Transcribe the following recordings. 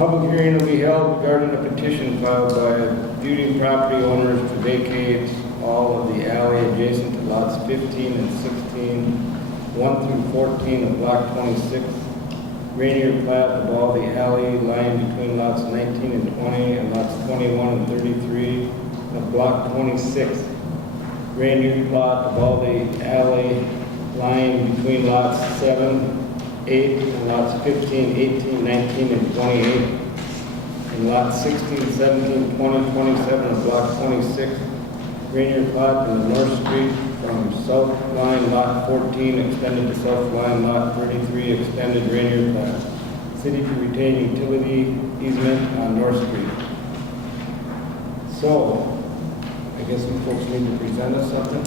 public hearing will be held regarding a petition filed by Beauty property owners to vacate all of the alley adjacent to lots 15 and 16, 1 through 14 of block 26. Ranier plat of all the alley lying between lots 19 and 20 and lots 21 and 33 of block 26. Ranier plot of all the alley lying between lots 7, 8, and lots 15, 18, 19, and 28. And lots 16, 17, 20, 27 of block 26. Ranier plot in the North Street from south line lot 14 extended to south line lot 33 extended Ranier plat. City to retain utility easement on North Street. So, I guess you folks need to present us something.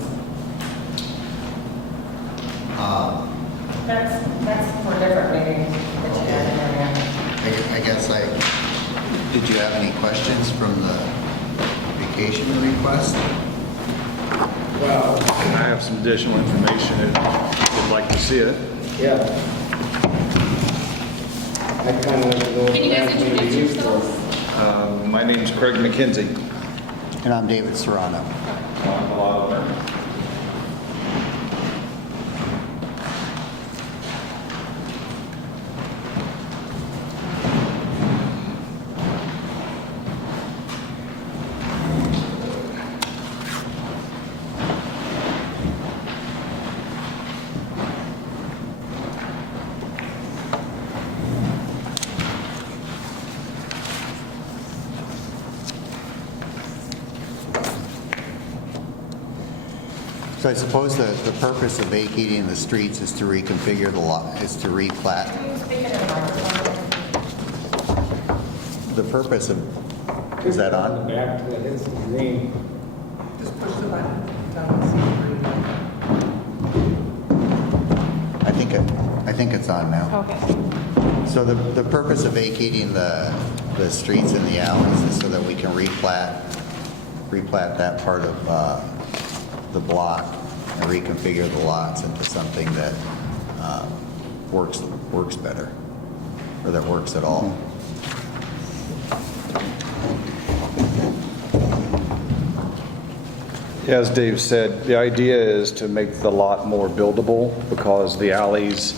That's for different meetings that you had in there. I guess did you have any questions from the vacation request? Well, I have some additional information if you'd like to see it. yeah. I kind of like to know. Can you guys introduce yourselves? My name's Craig McKenzie. And I'm David Serrano. I'm a lot of them. So I suppose the purpose of vacating the streets is to reconfigure the lot, is to replat. Can you speak in the microphone? The purpose of, is that on? Back to it, it's green. Just push the button. Tell us if I think it's on now. Okay. So the purpose of vacating the streets and the alleys is so that we can replat that part of the block and reconfigure the lots into something that works better, or that works at all. As Dave said, the idea is to make the lot more buildable because the alleys,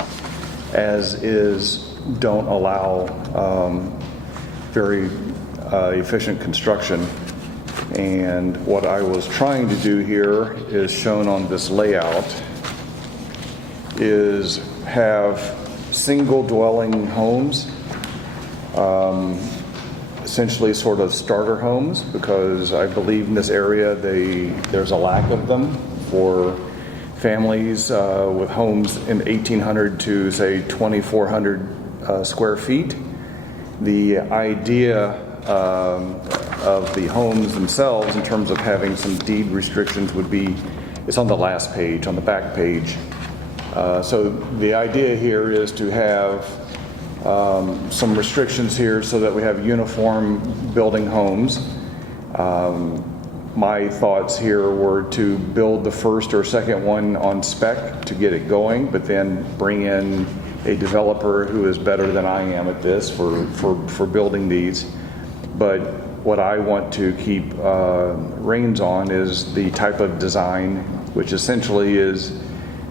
as is, don't allow very efficient construction. And what I was trying to do here is shown on this layout is have single dwelling homes, essentially sort of starter homes, because I believe in this area there's a lack of them for families with homes in 1,800 to say 2,400 square feet. The idea of the homes themselves in terms of having some deed restrictions would be, it's on the last page, on the back page. So the idea here is to have some restrictions here so that we have uniform building homes. My thoughts here were to build the first or second one on spec to get it going, but then bring in a developer who is better than I am at this for building these. But what I want to keep reins on is the type of design, which essentially is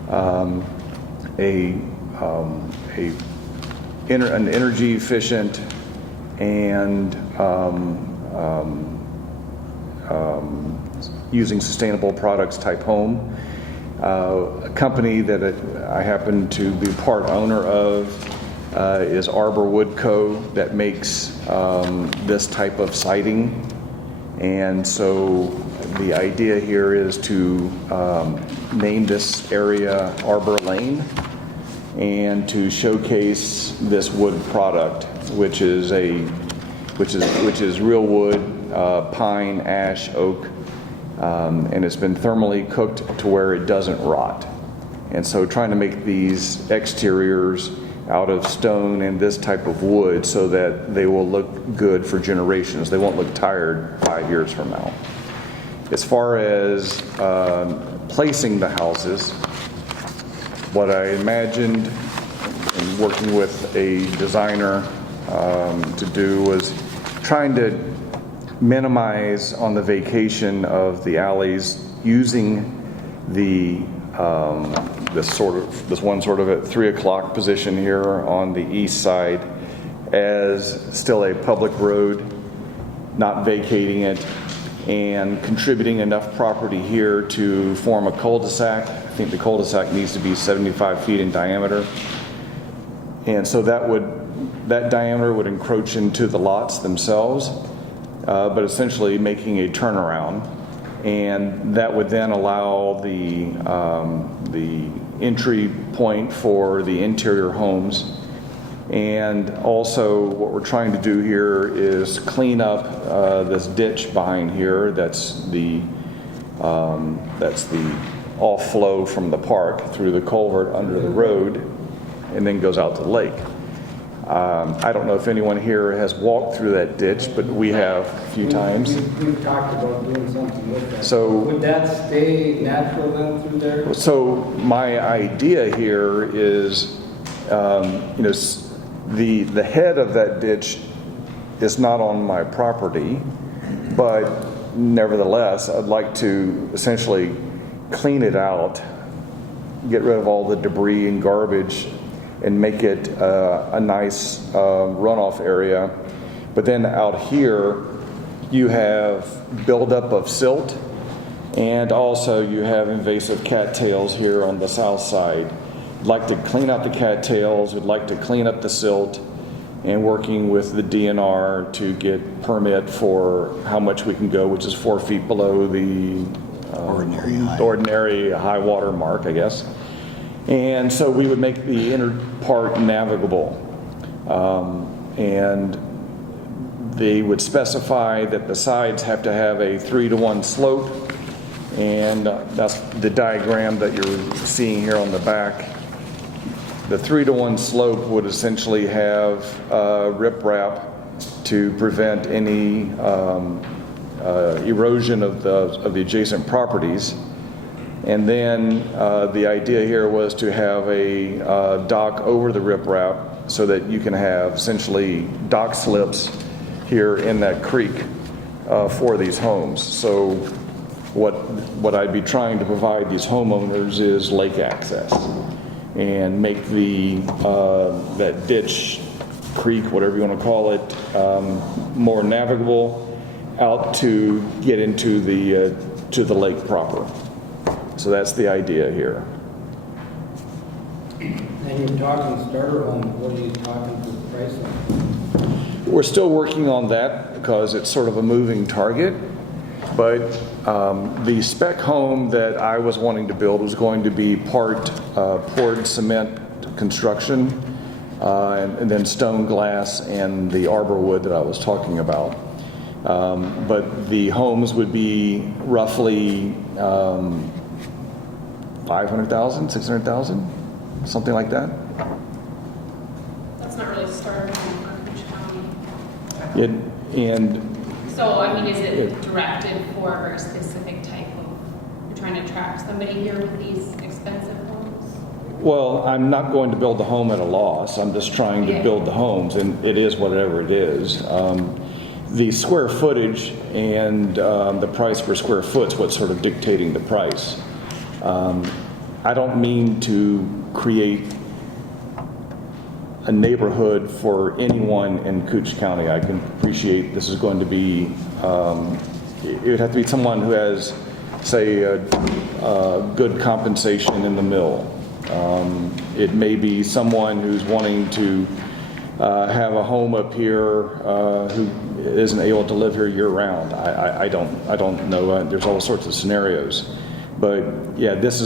an energy efficient and using sustainable products type home. A company that I happen to be part owner of is Arbor Wood Co. that makes this type of siding. And so the idea here is to name this area Arbor Lane and to showcase this wood product, which is real wood, pine, ash, oak, and it's been thermally cooked to where it doesn't rot. And so trying to make these exteriors out of stone and this type of wood so that they will look good for generations. They won't look tired 5 years from now. As far as placing the houses, what I imagined in working with a designer to do was trying to minimize on the vacation of the alleys using this one sort of at 3 o'clock position here on the east side as still a public road, not vacating it, and contributing enough property here to form a cul-de-sac. I think the cul-de-sac needs to be 75 feet in diameter. And so that diameter would encroach into the lots themselves, but essentially making a turnaround. And that would then allow the entry point for the interior homes. And also what we're trying to do here is clean up this ditch behind here. That's the off flow from the park through the culvert under the road and then goes out to the lake. I don't know if anyone here has walked through that ditch, but we have a few times. We've talked about doing something with that. So- would that stay natural then through there? So my idea here is, the head of that ditch is not on my property, but nevertheless, I'd like to essentially clean it out, get rid of all the debris and garbage, and make it a nice runoff area. But then out here, you have buildup of silt, and also you have invasive cattails here on the south side. I'd like to clean out the cattails, we'd like to clean up the silt, and working with the DNR to get permit for how much we can go, which is 4 feet below the ordinary high water mark, I guess. And so we would make the inner part navigable. And they would specify that the sides have to have a 3-to-1 slope. And that's the diagram that you're seeing here on the back. The 3-to-1 slope would essentially have riprap to prevent any erosion of the adjacent properties. And then the idea here was to have a dock over the riprap so that you can have essentially dock slips here in that creek for these homes. So what I'd be trying to provide these homeowners is lake access and make that ditch, creek, whatever you want to call it, more navigable out to get into to the lake proper. So that's the idea here. And you're talking starter home, what are you talking for pricing? We're still working on that because it's sort of a moving target. But the spec home that I was wanting to build was going to be part poured cement construction and then stone glass and the arbor wood that I was talking about. But the homes would be roughly 500,000, 600,000, something like that. That's not really starter home for Orange County. So, I mean, is it directed for a specific type of, you're trying to attract somebody here with these expensive homes? Well, I'm not going to build the home at a loss. I'm just trying to build the homes, and it is whatever it is. The square footage and the price per square foot is what's sort of dictating the price. I don't mean to create a neighborhood for anyone in Cooch County. I can appreciate this is going to be, it would have to be someone who has, say, a good compensation in the mill. It may be someone who's wanting to have a home up here who isn't able to live here year round. I don't know. There's all sorts of scenarios. But yeah, this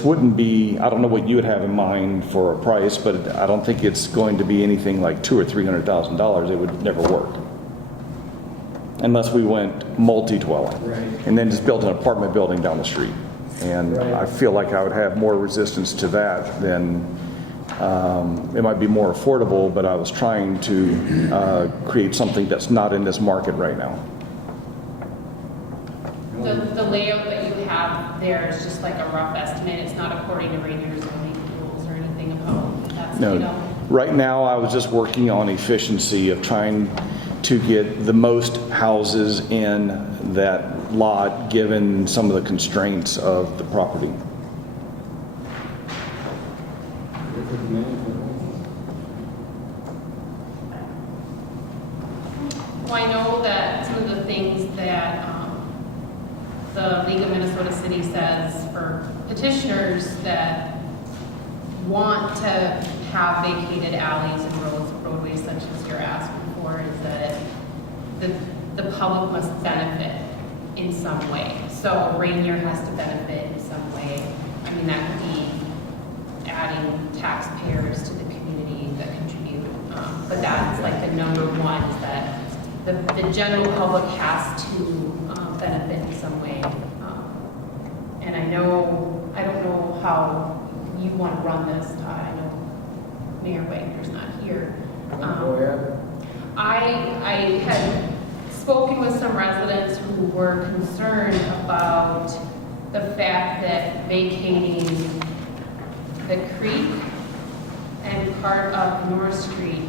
wouldn't be, I don't know what you would have in mind for a price, but I don't think it's going to be anything like $200,000 or $300,000. It would never work. Unless we went multi-dwelling. Right. And then just built an apartment building down the street. And Right. I feel like I would have more resistance to that than, it might be more affordable, but I was trying to create something that's not in this market right now. The layout that you have there is just like a rough estimate. It's not according to Ranier's zoning rules or anything about that, No. you know? Right now, I was just working on efficiency of trying to get the most houses in that lot, given some of the constraints of the property. Well, I know that some of the things that the League of Minnesota Cities says for petitioners that want to have vacated alleys and roadways such as you're asking for is that the public must benefit in some way. So Ranier has to benefit in some way. I mean, that could be adding taxpayers to the community that contribute. But that's like the number one, is that the general public has to benefit in some way. And I don't know how you want to run this, Todd. I know Mayor Wagner's not here. I had spoken with some residents who were concerned about the fact that vacating the creek and part of North Street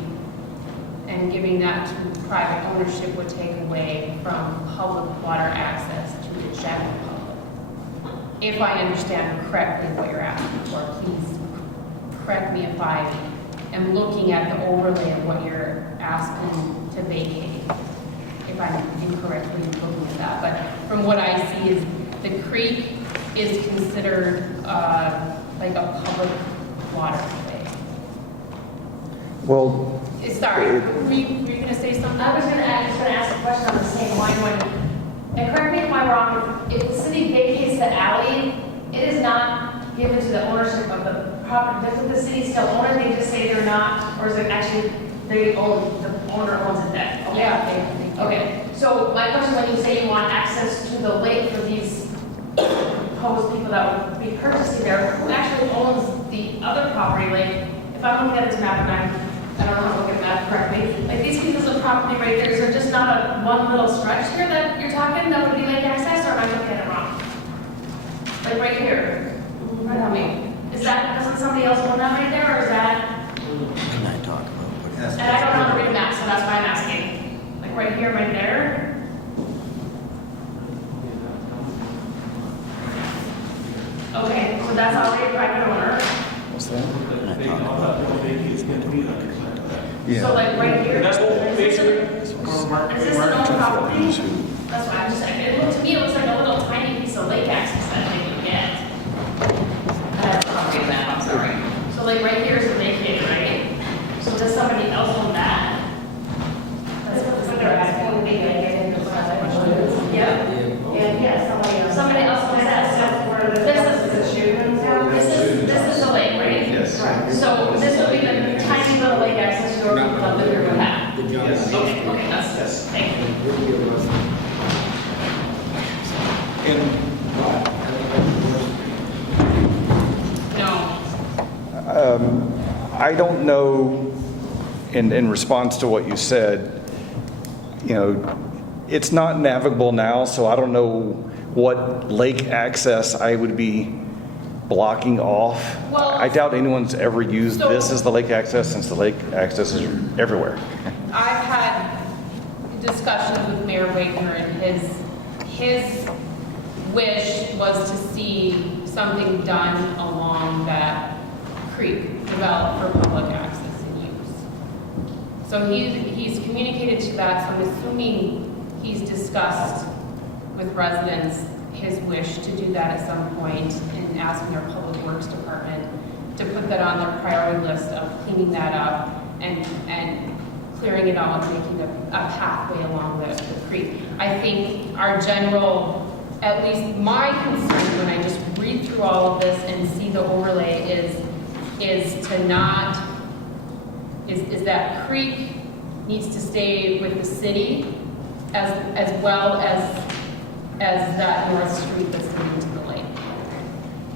and giving that to private ownership would take away from public water access to the general public. If I understand correctly what you're asking for, please correct me if I am looking at the overlay of what you're asking to vacate, if I'm incorrectly looking at that. But from what I see is the creek is considered like a public waterway. Well, Sorry, were you going to say something? I was just going to ask a question on the same line. And correct me if I'm wrong, if the city vacates the alley, it is not given to the ownership of the property. Doesn't the city still own it? They just say they're not, or is it actually the owner owns it then? Okay. Yeah, Okay. So my question, when you say you want access to the lake for these proposed people that would be purchasing there, who actually owns the other property? Like, if I'm looking at this map and I don't know how to look at that correctly. Like these pieces of property right there, is there just not a one little stretch here that you're talking that would be lake access, or am I looking at it wrong? Like right here. Right on me. Is that, doesn't somebody else own that right there, or is that? Can I talk about what And I don't know how to read a map, so that's why I'm asking. Like right here, right there. Okay, so that's already a private owner. what's that? So like right here. That's what Is this an own property? That's why I'm just saying, it looked to me, it looks like a little tiny piece of lake access that they could get. I have a copy of that, I'm sorry. So like right here is the vacated, right? So does somebody else own that? That's what they're asking, would be vacated. Yep. And yeah, somebody else owns that, so this is the lake, right? Yes. So this would be the tiny little lake access your people that live here would have. Yes. Okay, that's, thank you. No. I don't know, in response to what you said, it's not navigable now, so I don't know what lake access I would be blocking off. Well, I doubt anyone's ever used so- this as the lake access, since the lake access is everywhere. I've had discussions with Mayor Wagner, and his wish was to see something done along that creek developed for public access and use. So he's communicated to that, so I'm assuming he's discussed with residents his wish to do that at some point, and asking our Public Works Department to put that on their priority list of cleaning that up and clearing it out and making a pathway along the creek. I think our general, at least my concern when I just read through all of this and see the overlay is that creek needs to stay with the city as well as that North Street that's leading to the lake.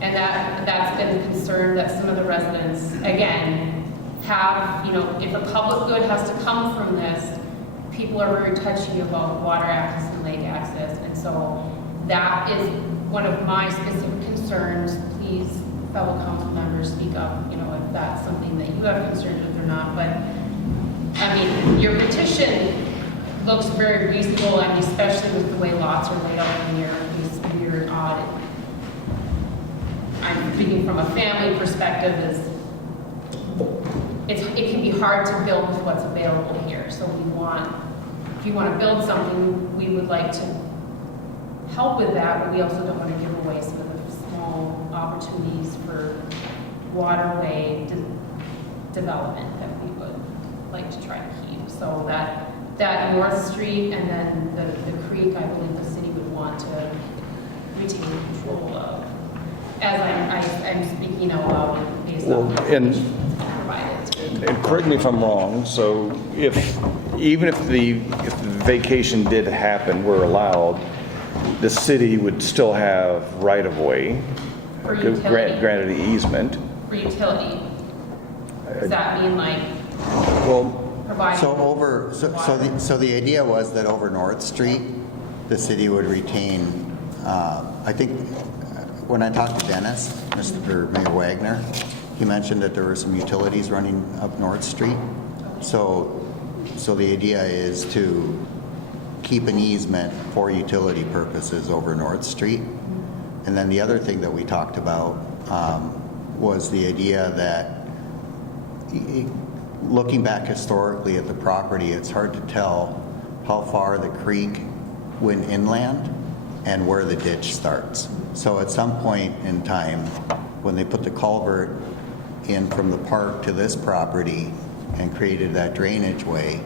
And that's been a concern that some of the residents, again, have, if a public good has to come from this, people are very touchy about water access and lake access. And so that is one of my specific concerns. Please, fellow council members, speak up, if that's something that you have concerns with, or or not, but, I mean, your petition looks very reasonable, and especially with the way lots are laid out in here, these weird, odd. I'm speaking from a family perspective, it can be hard to build with what's available here. So if you want to build something, we would like to help with that, but we also don't want to give away some of the small opportunities for waterway development that we would like to try to keep. So that North Street and then the creek, I believe the city would want to retain control of. As I'm speaking out loud based on the information provided to me. And correct me if I'm wrong, so even if the vacation did happen, were allowed, the city would still have right-of-way, For utility. granted the easement. For utility. Does that mean like Well, providing? so the idea was that over North Street, the city would retain, I think, when I talked to Dennis, Mr. Mayor Wagner, he mentioned that there were some utilities running up North Street. So the idea is to keep an easement for utility purposes over North Street. And then the other thing that we talked about was the idea that looking back historically at the property, it's hard to tell how far the creek went inland and where the ditch starts. So at some point in time, when they put the culvert in from the park to this property and created that drainage way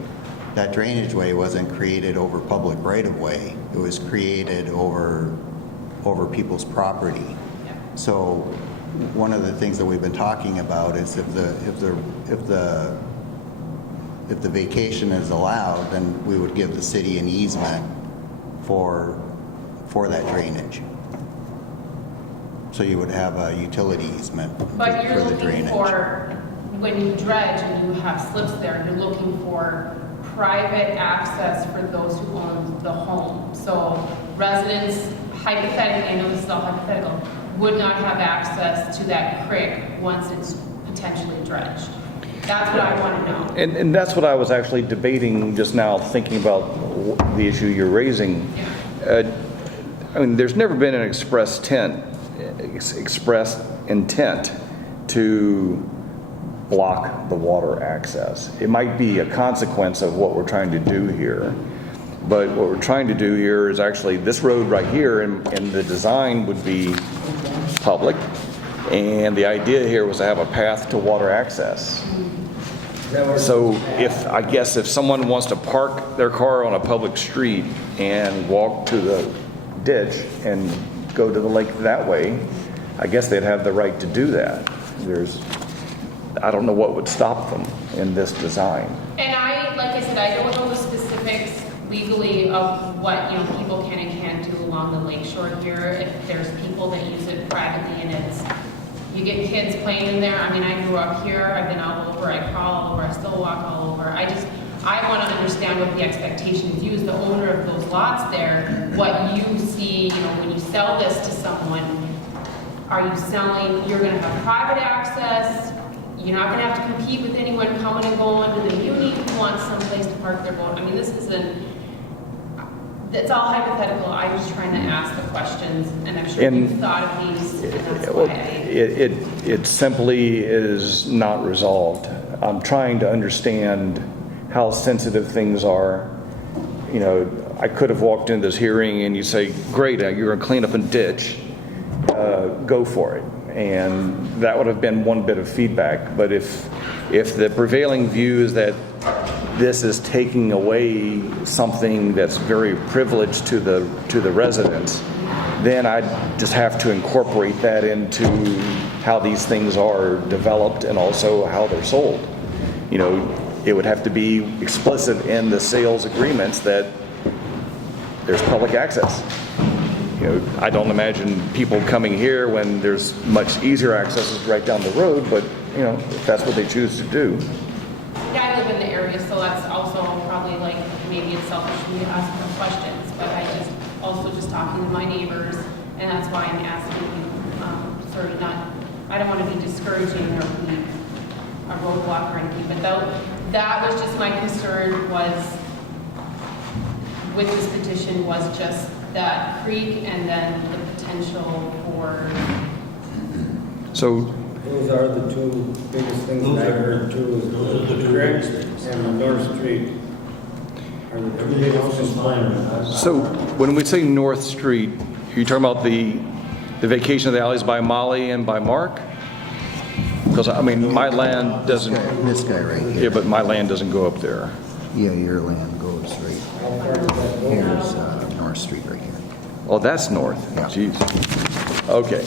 wasn't created over public right-of-way. It was created over people's property. Yeah. So one of the things that we've been talking about is if the vacation is allowed, then we would give the city an easement for that drainage. So you would have a utility easement But you're for the looking drainage. for, when you dredge and you have slips there, you're looking for private access for those who own the home. So residents, hypothetically, I know this is all hypothetical, would not have access to that creek once it's potentially dredged. That's what I want to know. And that's what I was actually debating just now, thinking about the issue you're raising. I mean, there's never been an express intent to block the water access. It might be a consequence of what we're trying to do here, but what we're trying to do here is actually this road right here, and the design would be public, and the idea here was to have a path to water access. So if someone wants to park their car on a public street and walk to the ditch and go to the lake that way, I guess they'd have the right to do that. I don't know what would stop them in this design. And like I said, I don't know the specifics legally of what, people can and can't do along the lakeshore here. If there's people that use it privately and you get kids playing in there. I mean, I grew up here, I've been all over, I crawl all over, I still walk all over. I want to understand what the expectation is. You as the owner of those lots there, what you see, when you sell this to someone, are you selling, you're going to have private access, you're not going to have to compete with anyone coming and going to the uni who wants someplace to park their boat. I mean, it's all hypothetical. I'm just trying to ask the questions, and I'm sure you've thought of these, and that's why It simply is not resolved. I'm trying to understand how sensitive things are. I could have walked into this hearing and you say, great, you're going to clean up a ditch, go for it. And that would have been one bit of feedback. But if the prevailing view is that this is taking away something that's very privileged to the residents, then I just have to incorporate that into how these things are developed and also how they're sold. It would have to be explicit in the sales agreements that there's public access. I don't imagine people coming here when there's much easier access right down the road, but if that's what they choose to do. Yeah, I live in the area, so that's also probably maybe it's selfish for me to ask more questions, but I just talking to my neighbors, and that's why I'm asking, I don't want to be discouraging or be a roadblock or anything, but that was just my concern was, with this petition, was just that creek and then the potential for, So, Those are the two biggest things Those that I are- heard too, is those are the the two creek biggest things. and the North Street. Are the two Everything else biggest is fine. concerns. so when we say North Street, are you talking about the vacation of the alleys by Molly and by Mark? Because, I mean, my land doesn't, This guy right yeah, here. but my land doesn't go up there. Yeah, your land goes right, How far does that go? here's North Street right here. Oh, that's north. Yeah. Jeez. Okay.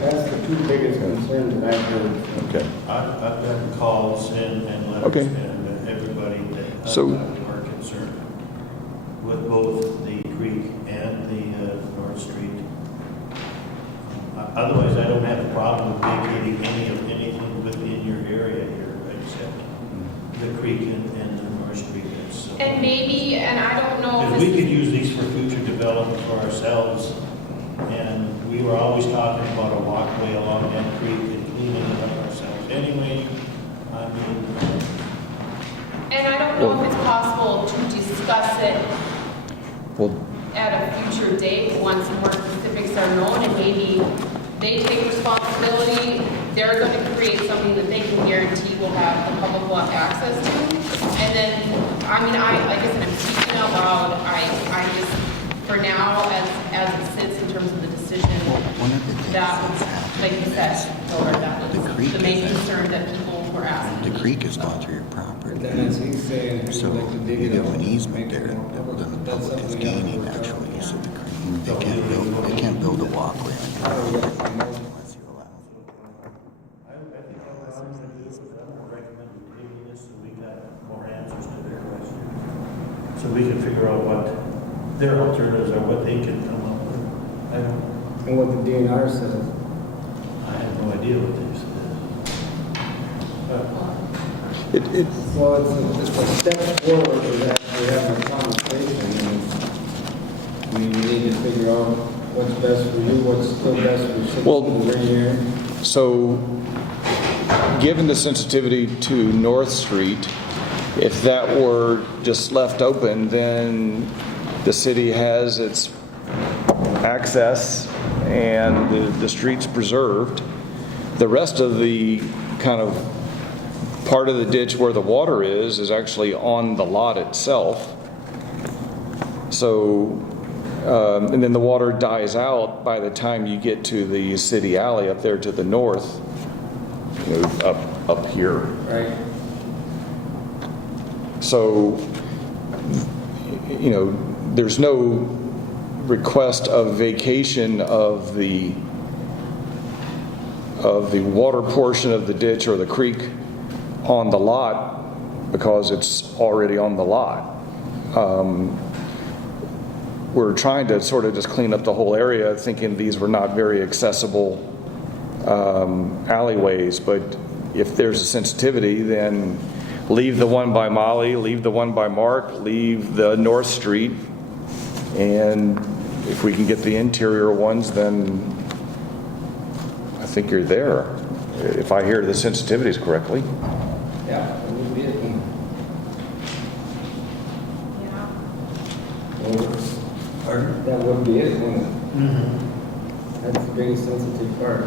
That's the two biggest concerns that I've heard. Okay. I've gotten calls and letters Okay. and everybody that So- are concerned with both the creek and the North Street. Otherwise, I don't have a problem with vacating anything within your area here, except the creek and the North Street. and maybe, and I don't know Because if we this could use these for future development for ourselves, and we were always talking about a walkway along that creek and cleaning it up ourselves anyway. I mean, and I don't know if it's possible to discuss it Well, at a future date, once more specifics are known, and maybe they take responsibility, they're going to create something that they can guarantee will have the public will have access to. And then, I mean, I guess I'm speaking out loud, I just, for now, as it sits in terms of the decision, One of the things that was, that's like you said, Laura, that The was creek the main is a- concern that people were asking. The creek has gone through your But property. then as he's saying, So he'd like to dig you it give out. an easement make it there, more public. then the That's public is something we have to gaining work out. actually, so the creek, they can't build a walkway on your property unless you allow. I think what I'm going to do is I'm going to recommend we table this so we got more answers to their questions. So we can figure out what their alternatives are, what they can come up with. I don't, And what the DNR says. I have no idea what this is. it, Well, it's a step forward to that, we have a conversation, and I mean, you need to figure out what's best for you, what's still best for Well- citizens right here. so, given the sensitivity to North Street, if that were just left open, then the city has its access and the streets preserved. The rest of the kind of part of the ditch where the water is actually on the lot itself. So, and then the water dies out by the time you get to the city alley up there to the north, you know, up here. Right. So, you know, there's no request of vacation of the water portion of the ditch or the creek on the lot because it's already on the lot. We're trying to sort of just clean up the whole area, thinking these were not very accessible alleyways, but if there's a sensitivity, then leave the one by Molly, leave the one by Mark, leave the North Street, and if we can get the interior ones, then I think you're there, if I hear the sensitivities correctly. Yeah, that would be it. Yeah. That would be it, wouldn't it? That's the biggest sensitive part.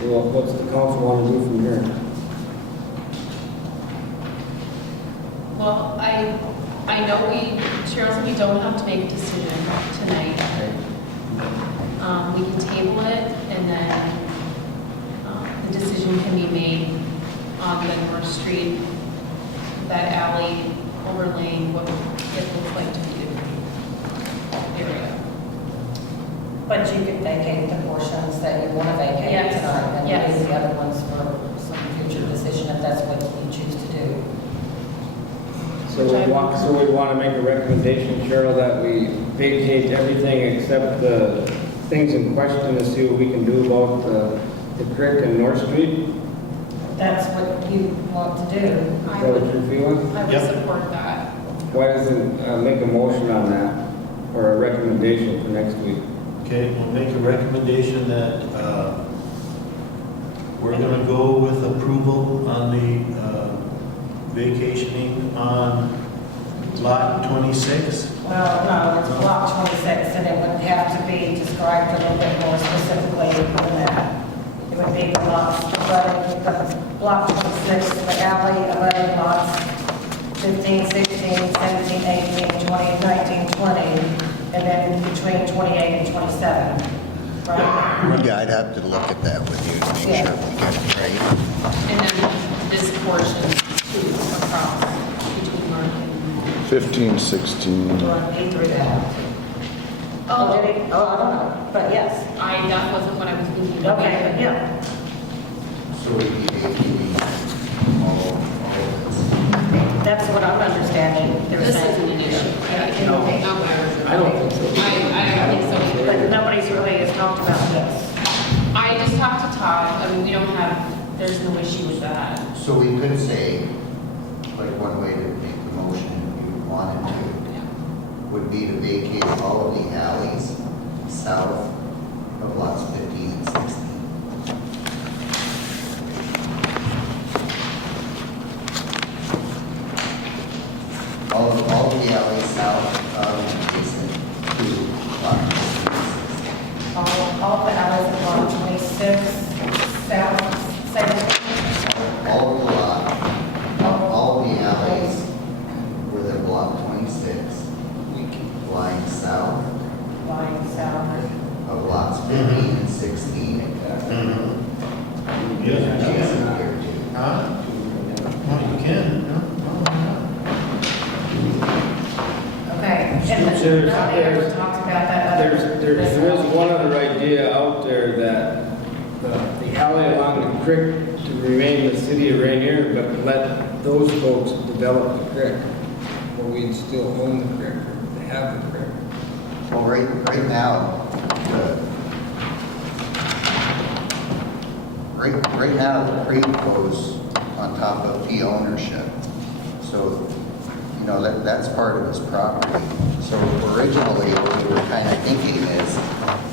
So what's the council want to do from here? Well, I know Cheryl said we don't have to make a decision tonight. We can table it, and then the decision can be made on the North Street, that alley overlaying what it looks like to be the area. But you could vacate the portions that you want to vacate Yes. tonight, and Yes. leave the other ones for some future decision if that's what you choose to do. So we want to make a recommendation, Cheryl, that we vacate everything except the things in question to see what we can do about the creek and North Street? That's what you want to do. Is that what you're feeling? I would Yep. support that. Why doesn't make a motion on that? or a recommendation for next week. Okay, we'll make a recommendation that we're going to go with approval on the vacationing on lot 26. Well, no, it's block 26, and it would have to be described a little bit more specifically than that. It would be the lots, the block 26, the alley abutting lots 15, 16, 17, 18, 20, 19, 20, and then between 28 and 27, right? Yeah, I'd have to look at that with you to make sure we get it right. And then this portion too, across between Mark and. 15, 16. Do you want to be through that? Oh, did he? Oh, I don't know, but yes. That wasn't what I was thinking. Okay, yeah. So we'd be vacating all of That's what I'm understanding. They're This saying. isn't an issue, right? No. Okay. I don't think so. I don't think so. But nobody's really has talked about this. I just talked to Todd, I mean, we don't have, there's no issue with that. it. So we could say, like one way to make the motion if you wanted to, would be to vacate all of the alleys south of lots 15 and 16. All of the alleys south of adjacent to lot 15 and 16. All the alleys of block 26, south, 17. All of the lot, all of the alleys within block 26, lying south Lying south. of lots 15 and 16. Yes. Adjacent here too. Huh? Well, you can, no? Okay. And There's- nobody ever there's- talked about that other. There is one other idea out there that the alley along the creek to remain the city of Ranier, but let those folks develop the creek. Or we'd still own the creek, or have the creek. Well, right now, the creek goes on top of fee ownership. So, you know, that's part of his property. So originally, what we were kind of thinking is,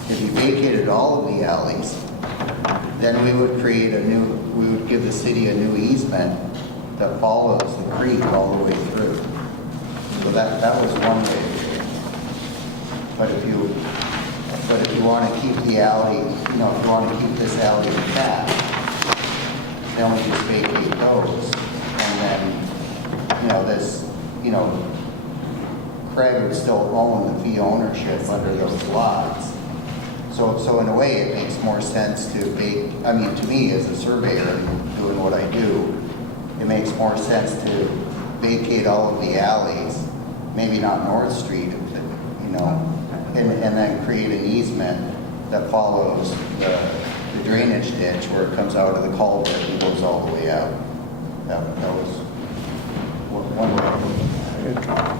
if you vacated all of the alleys, then we would we would give the city a new easement that follows the creek all the way through. So that was one way to do it. But if you want to keep the alley, you know, if you want to keep this alley intact, then we just vacate those. And then, you know, Craig would still own the fee ownership under those lots. So in a way, it makes more sense to to me as a surveyor and doing what I do, it makes more sense to vacate all of the alleys, maybe not North Street, you know, and then create an easement that follows the drainage ditch where it comes out of the culvert and goes all the way out. That was one way of looking at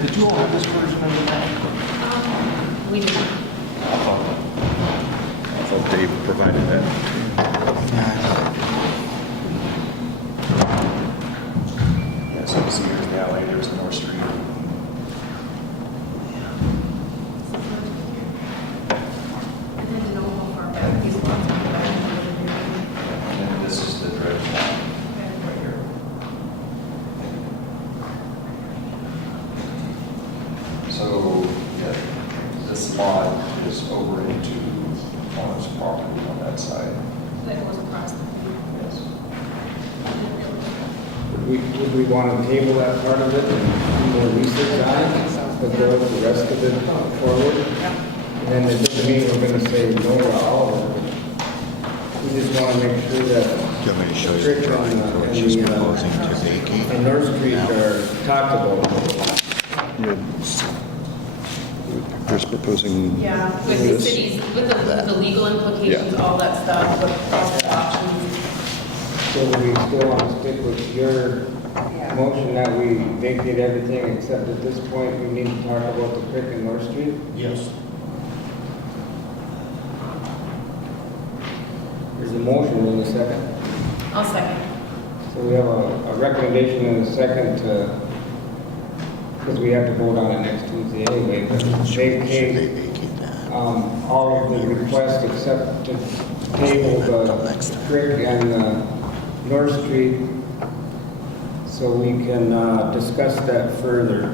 it. Did you all have this version of the map? We do. I thought Dave provided that. Yeah, so you see here's the alley, there's North Street. I didn't know how far back these lots were back. And then this is the dredge line right here. So, yeah, this lot is over into Corner's property on that side. That goes across the field. Yes. Would we want to table that part of it and do more research on it, but go with the rest of it forward? And then it doesn't mean we're going to say no to all of it. We just want to make sure that Do you want me to show you Creek the drawing and for what she's proposing to and vacate? North Street are talked about. Just proposing Yeah, with the this. cities, with the legal implications, all that stuff, with all the options. So we still want to stick with your motion that we vacate everything except at this point we need to talk about the creek and North Street? Yes. There's a motion in a second. I'll second. So we have a recommendation in a second to because we have to vote on it next Tuesday anyway, but Should they vacate vacate that? all of the requests except to table the Crick and North Street, so we can discuss that further.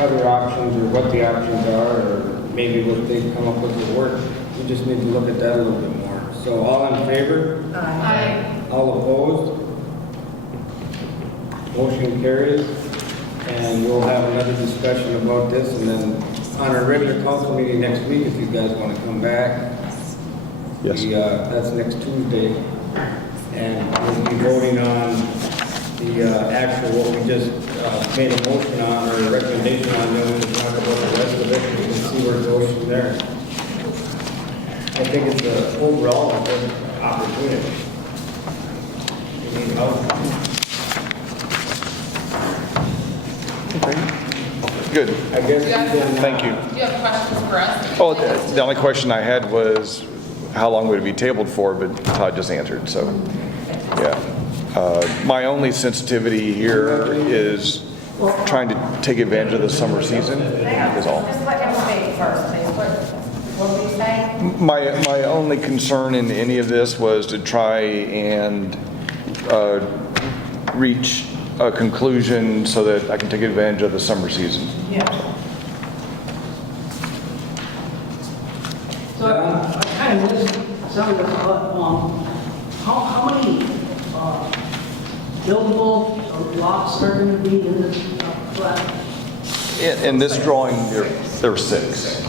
Other options, or what the options are, or maybe what they've come up with to work. We just need to look at that a little bit more. So all in favor? Aye. All opposed? Motion carries, and we'll have another discussion about this, and then on our regular council meeting next week, if you guys want to come back. Yes. That's next Tuesday, and we'll be voting on the actual, what we just made a motion on, or a recommendation on, then we'll talk about the rest of it, and we can see where it goes from there. I think it's a overall a good opportunity. We need help. Good. I guess we can. Thank you. Do you have questions for us? Oh, the only question I had was how long would it be tabled for, but Todd just answered, so, yeah. My only sensitivity here is trying to take advantage of the summer season, is all. Just let him speak first, please. What were you saying? My only concern in any of this was to try and reach a conclusion so that I can take advantage of the summer season. Yeah. So I kind of missed some of this, but how many buildable lots are going to be in this flat? In this drawing, there were 6. Six,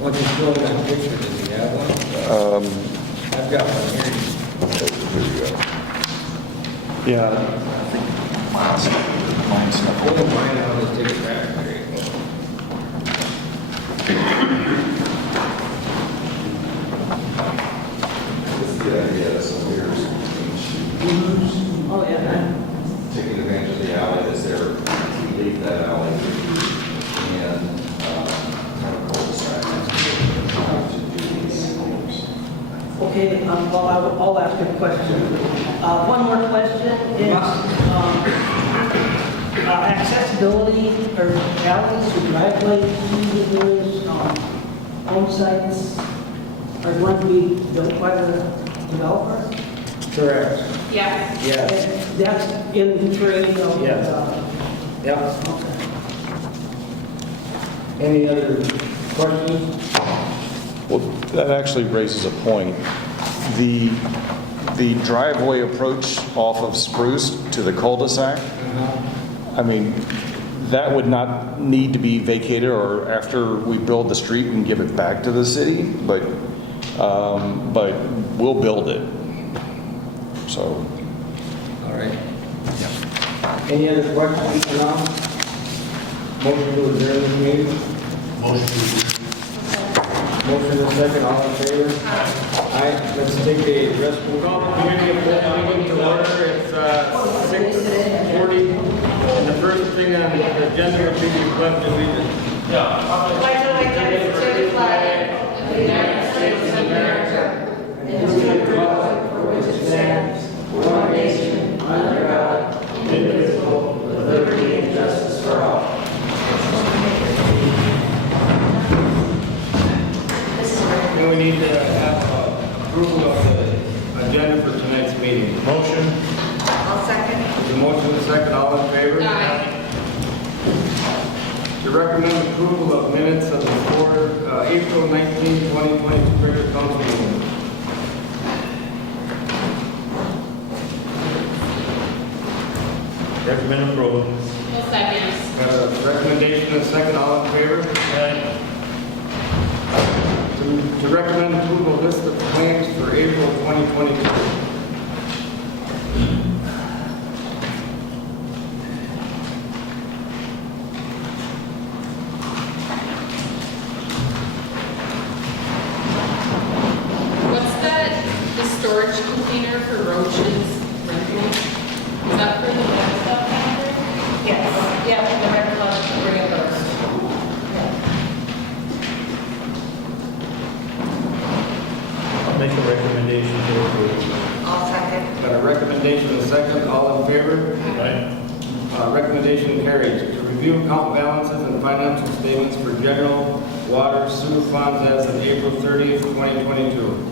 Once you show that picture, does he have one? I've got one here. Yeah. Oh, mine, I'll just take it back. There you go. oh, yeah. Taking advantage of the alley that's there, we leave that alley and kind of cul-de-sac to do these homes. Okay, well, I'll ask you a question. One more question is accessibility or alleys or driveways to those home sites are going to be built by the developer? Correct. Yeah. Yes. And that's in the trade of... Yes. Yep. Okay. Any other questions? Well, that actually raises a point. The driveway approach off of Spruce to the cul-de-sac, I mean, that would not need to be vacated, or after we build the street, we can give it back to the city, but we'll build it. So, All right. Any other questions for now? Motion to adjourn this meeting? Motion and second, all in favor? Aye. Let's take a rest. We'll call the committee of the meeting to order. It's 6:40. And the first thing on the agenda will be the pledge of allegiance. Pledge allegiance to the flag of the United States of America and to the republic for which it stands, one nation, under God, indivisible, with liberty and justice for all. And we need to have approval of the agenda for tonight's meeting. Motion. I'll second. The motion and second, all in favor? Aye. To recommend approval of minutes of the April 19, 2022 regular council meeting. Recommend approval. Well, second. Got a recommendation and a second, all in favor? To recommend approval of list of claims for April 2022. What's that, the storage container for roaches rental? Is that for the red stuff out there? Yes, yeah, the red club reimbursed. I'll make a recommendation to approve. I'll second. Got recommendation and a second. All in favor? Right? Recommendation carries. To review account balances and financial statements for general water sewer funds as of April 30th, 2022.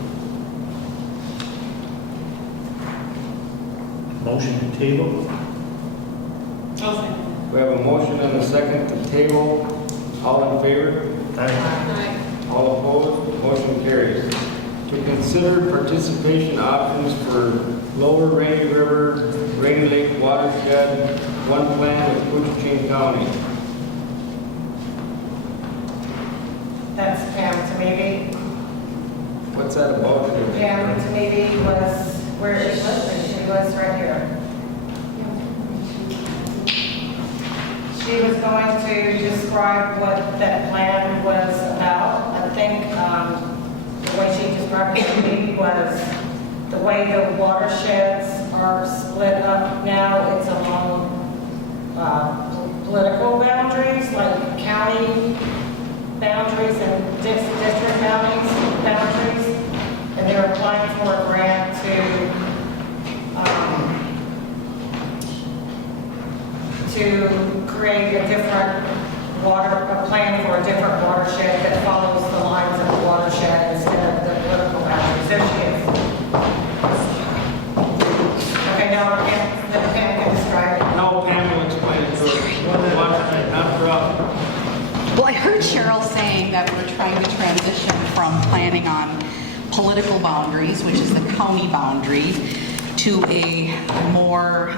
Motion to table? We have a motion and a second to table. All in favor? Aye. All opposed? Motion carries. To consider participation options for Lower Rainy River, Rainy Lake watershed, one plan with Coochin County. That's Pam Tamidi. What's that about? Pam Tamidi was where she was, she was right here. She was going to describe what that plan was about. I think the way she described it to me was the way the watersheds are split up now, it's along political boundaries, like county boundaries and district boundaries. And they're applying for a grant to create a different a plan for a different watershed that follows the lines of the watershed instead of the political boundaries. There she is. Okay, now Pam can describe it. No, Pam will explain it to us. Not for us. Well, I heard Cheryl saying that we're trying to transition from planning on political boundaries, which is the county boundary, to a more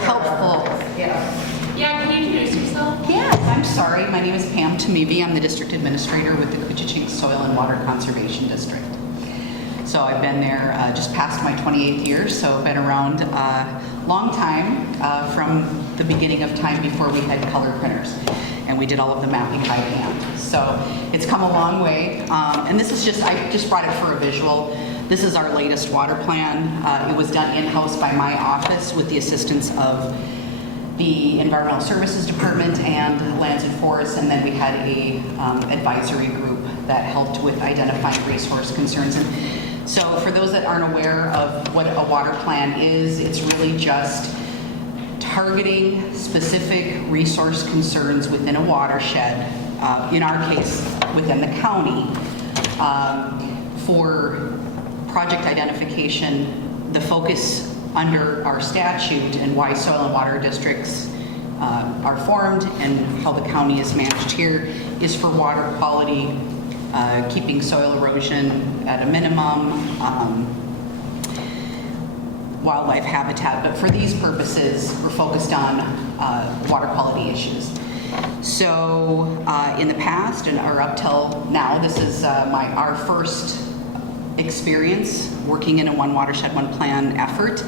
helpful. Yeah, can you introduce yourself? Yes, I'm sorry. My name is Pam Tamibi. I'm the district administrator with the Coochin Soil and Water Conservation District. So I've been there just past my 28th year, so I've been around a long time from the beginning of time before we had color printers. And we did all of the mapping by hand. So it's come a long way. And this is just, I just brought it for a visual. This is our latest water plan. It was done in-house by my office with the assistance of the Environmental Services Department and Lands and Forests, and then we had a advisory group that helped with identifying resource concerns. And so for those that aren't aware of what a water plan is, it's really just targeting specific resource concerns within a watershed, in our case, within the county, for project identification. The focus under our statute and why soil and water districts are formed and how the county is managed here is for water quality, keeping soil erosion at a minimum, wildlife habitat, but for these purposes, we're focused on water quality issues. So in the past and or up till now, this is our first experience working in a one watershed, one plan effort.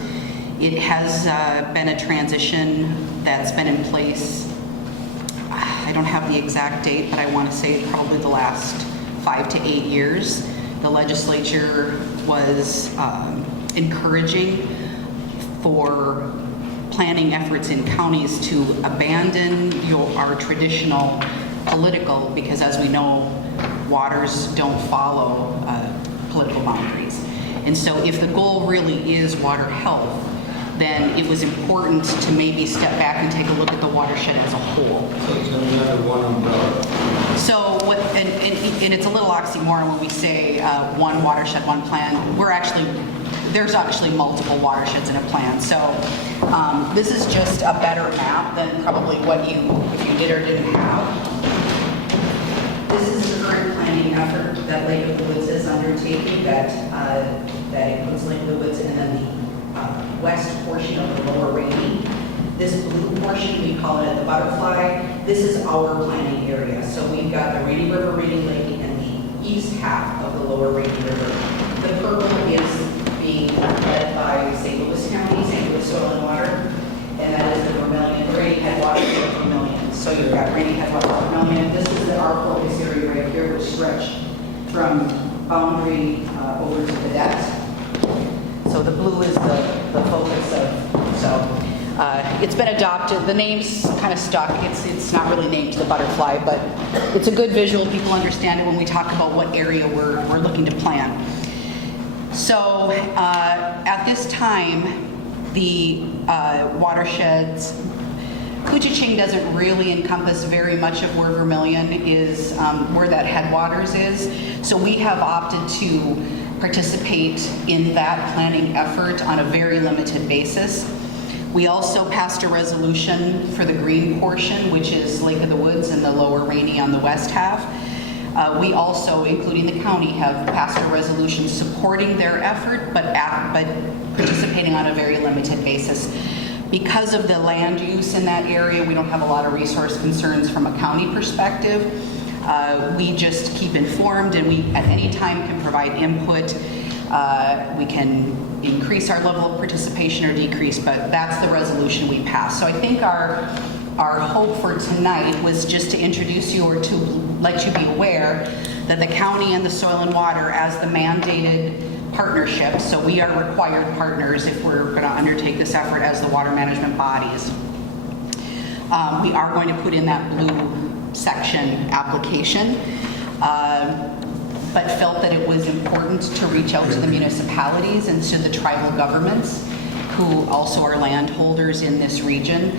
It has been a transition that's been in place, I don't have the exact date, but I want to say probably the last 5 to 8 years. The legislature was encouraging for planning efforts in counties to abandon our traditional political, because as we know, waters don't follow political boundaries. And so if the goal really is water health, then it was important to maybe step back and take a look at the watershed as a whole. So it's another one umbrella. So what, and it's a little oxymoron when we say one watershed, one plan. There's actually multiple watersheds in a plan. So this is just a better map than probably what if you did or didn't have. This is the current planning effort that Lake of the Woods is undertaking that includes Lake of the Woods and then the west portion of the Lower Rainy. This blue portion, we call it the butterfly. This is our planning area. So we've got the Rainy River, Rainy Lake, and the east half of the Lower Rainy River. The purple is being led by St. Louis County, St. Louis Soil and Water, and that is the Vermilion, Rainy Headwaters of Vermilion. So you've got Rainy Headwaters of Vermilion. This is our focus area right here, which stretch from boundary over to the depth. So the blue is the focus of, so it's been adopted. The name's kind of stuck. It's not really named the butterfly, but it's a good visual. People understand it when we talk about what area we're looking to plan. So at this time, the watersheds, Coochiching doesn't really encompass very much of where Vermilion is, where that headwaters is. So we have opted to participate in that planning effort on a very limited basis. We also passed a resolution for the green portion, which is Lake of the Woods and the Lower Rainy on the west half. We also, including the county, have passed a resolution supporting their effort, but participating on a very limited basis. Because of the land use in that area, we don't have a lot of resource concerns from a county perspective. We just keep informed, and we at any time can provide input. We can increase our level of participation or decrease, but that's the resolution we passed. So I think our hope for tonight was just to introduce you or to let you be aware that the county and the Soil and Water, as the mandated partnership, so we are required partners if we're going to undertake this effort as the water management bodies. We are going to put in that blue section application, but felt that it was important to reach out to the municipalities and to the tribal governments, who also are landholders in this region,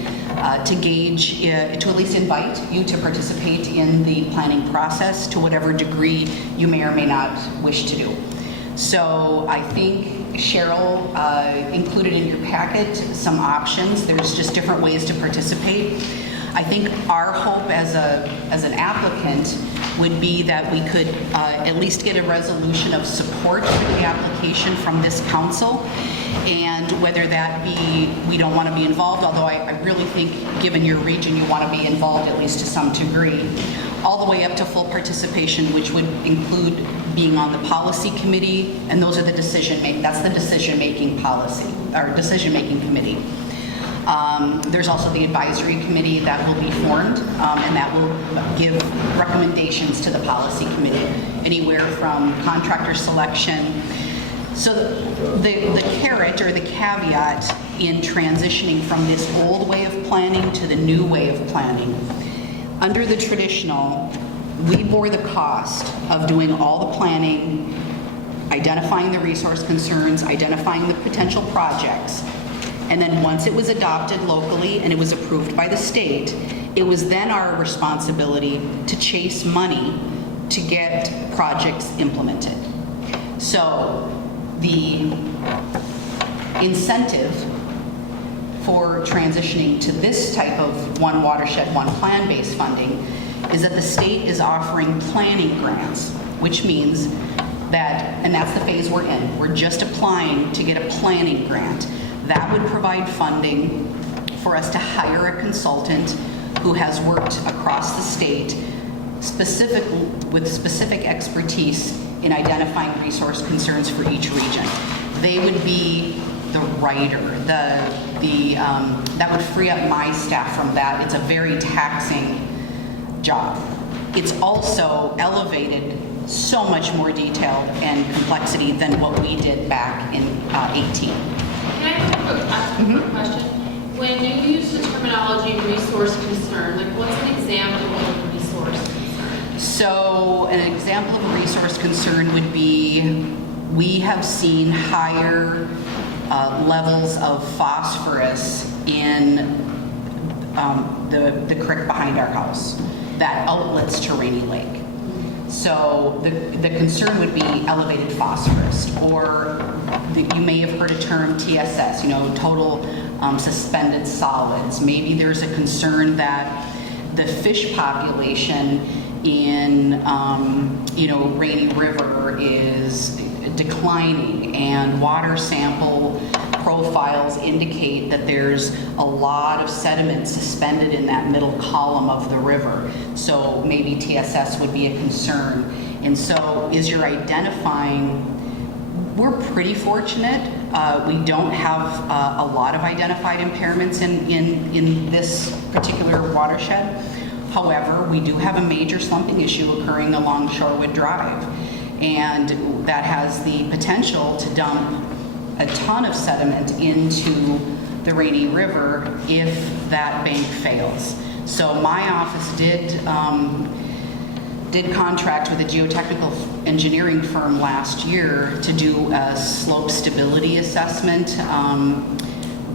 to gauge, to at least invite you to participate in the planning process to whatever degree you may or may not wish to do. So I think Cheryl included in your packet some options. There's just different ways to participate. I think our hope as an applicant would be that we could at least get a resolution of support for the application from this council, and whether that be, we don't want to be involved, although I really think given your region you want to be involved at least to some degree, all the way up to full participation, which would include being on the policy committee, and those are the that's the decision-making policy, or decision-making committee. There's also the advisory committee that will be formed, and that will give recommendations to the policy committee, anywhere from contractor selection. So the carrot or the caveat in transitioning from this old way of planning to the new way of planning, under the traditional, we bore the cost of doing all the planning, identifying the resource concerns, identifying the potential projects, and then once it was adopted locally and it was approved by the state, it was then our responsibility to chase money to get projects implemented. So the incentive for transitioning to this type of one watershed, one plan-based funding is that the state is offering planning grants, which means that, and that's the phase we're in, we're just applying to get a planning grant. That would provide funding for us to hire a consultant who has worked across the state with specific expertise in identifying resource concerns for each region. They would be the writer, that would free up my staff from that. It's a very taxing job. It's also elevated so much more detail and complexity than what we did back in 18. Can I ask a quick question? When you use the terminology resource concern, like what's an example of a resource concern? So an example of a resource concern would be, we have seen higher levels of phosphorus in the creek behind our house that outlets to Rainy Lake. So the concern would be elevated phosphorus, or you may have heard a term TSS, total suspended solids. Maybe there's a concern that the fish population in Rainy River is declining, and water sample profiles indicate that there's a lot of sediment suspended in that middle column of the river. So maybe TSS would be a concern. And so as you're identifying, we're pretty fortunate. We don't have a lot of identified impairments in this particular watershed. However, we do have a major slumping issue occurring along Shorewood Drive, and that has the potential to dump a ton of sediment into the Rainy River if that bank fails. So my office did did contract with a geotechnical engineering firm last year to do a slope stability assessment.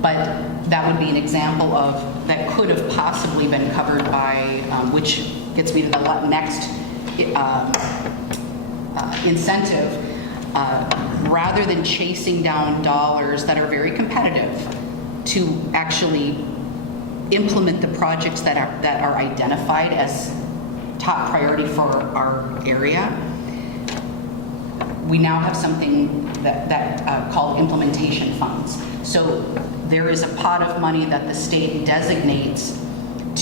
But that would be an example of, that could have possibly been covered by, which gets me to the next incentive. Rather than chasing down dollars that are very competitive to actually implement the projects that are identified as top priority for our area, we now have something that called implementation funds. So there is a pot of money that the state designates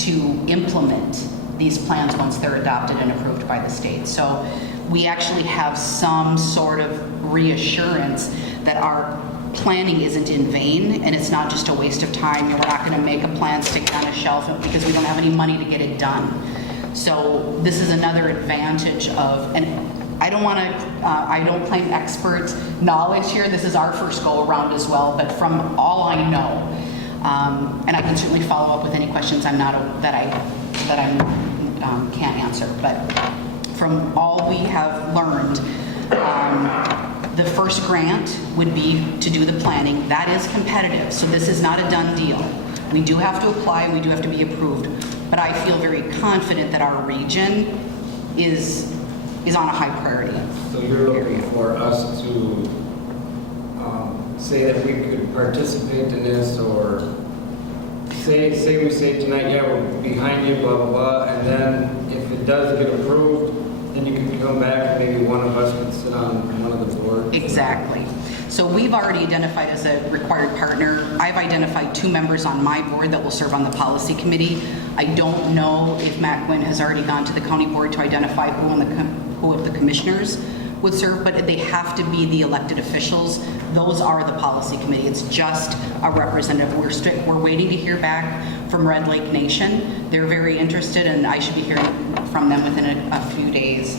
to implement these plans once they're adopted and approved by the state. So we actually have some sort of reassurance that our planning isn't in vain and it's not just a waste of time. We're not going to make a plan, stick it on a shelf because we don't have any money to get it done. So this is another advantage of, and I don't claim expert knowledge here. This is our first go around as well, but from all I know, and I can certainly follow up with any questions I can't answer, but from all we have learned, the first grant would be to do the planning. That is competitive, so this is not a done deal. We do have to apply, we do have to be approved, but I feel very confident that our region is on a high priority. So you're looking for us to say that we could participate in this, or say we say tonight, yeah, we're behind you, blah, blah, blah, and then if it does get approved, then you can come back and maybe one of us can sit on one of the boards. Exactly. So we've already identified as a required partner. I've identified 2 members on my board that will serve on the policy committee. I don't know if Matt Gwynn has already gone to the county board to identify who of the commissioners would serve, but they have to be the elected officials. Those are the policy committee. It's just a representative. We're waiting to hear back from Red Lake Nation. They're very interested, and I should be hearing from them within a few days.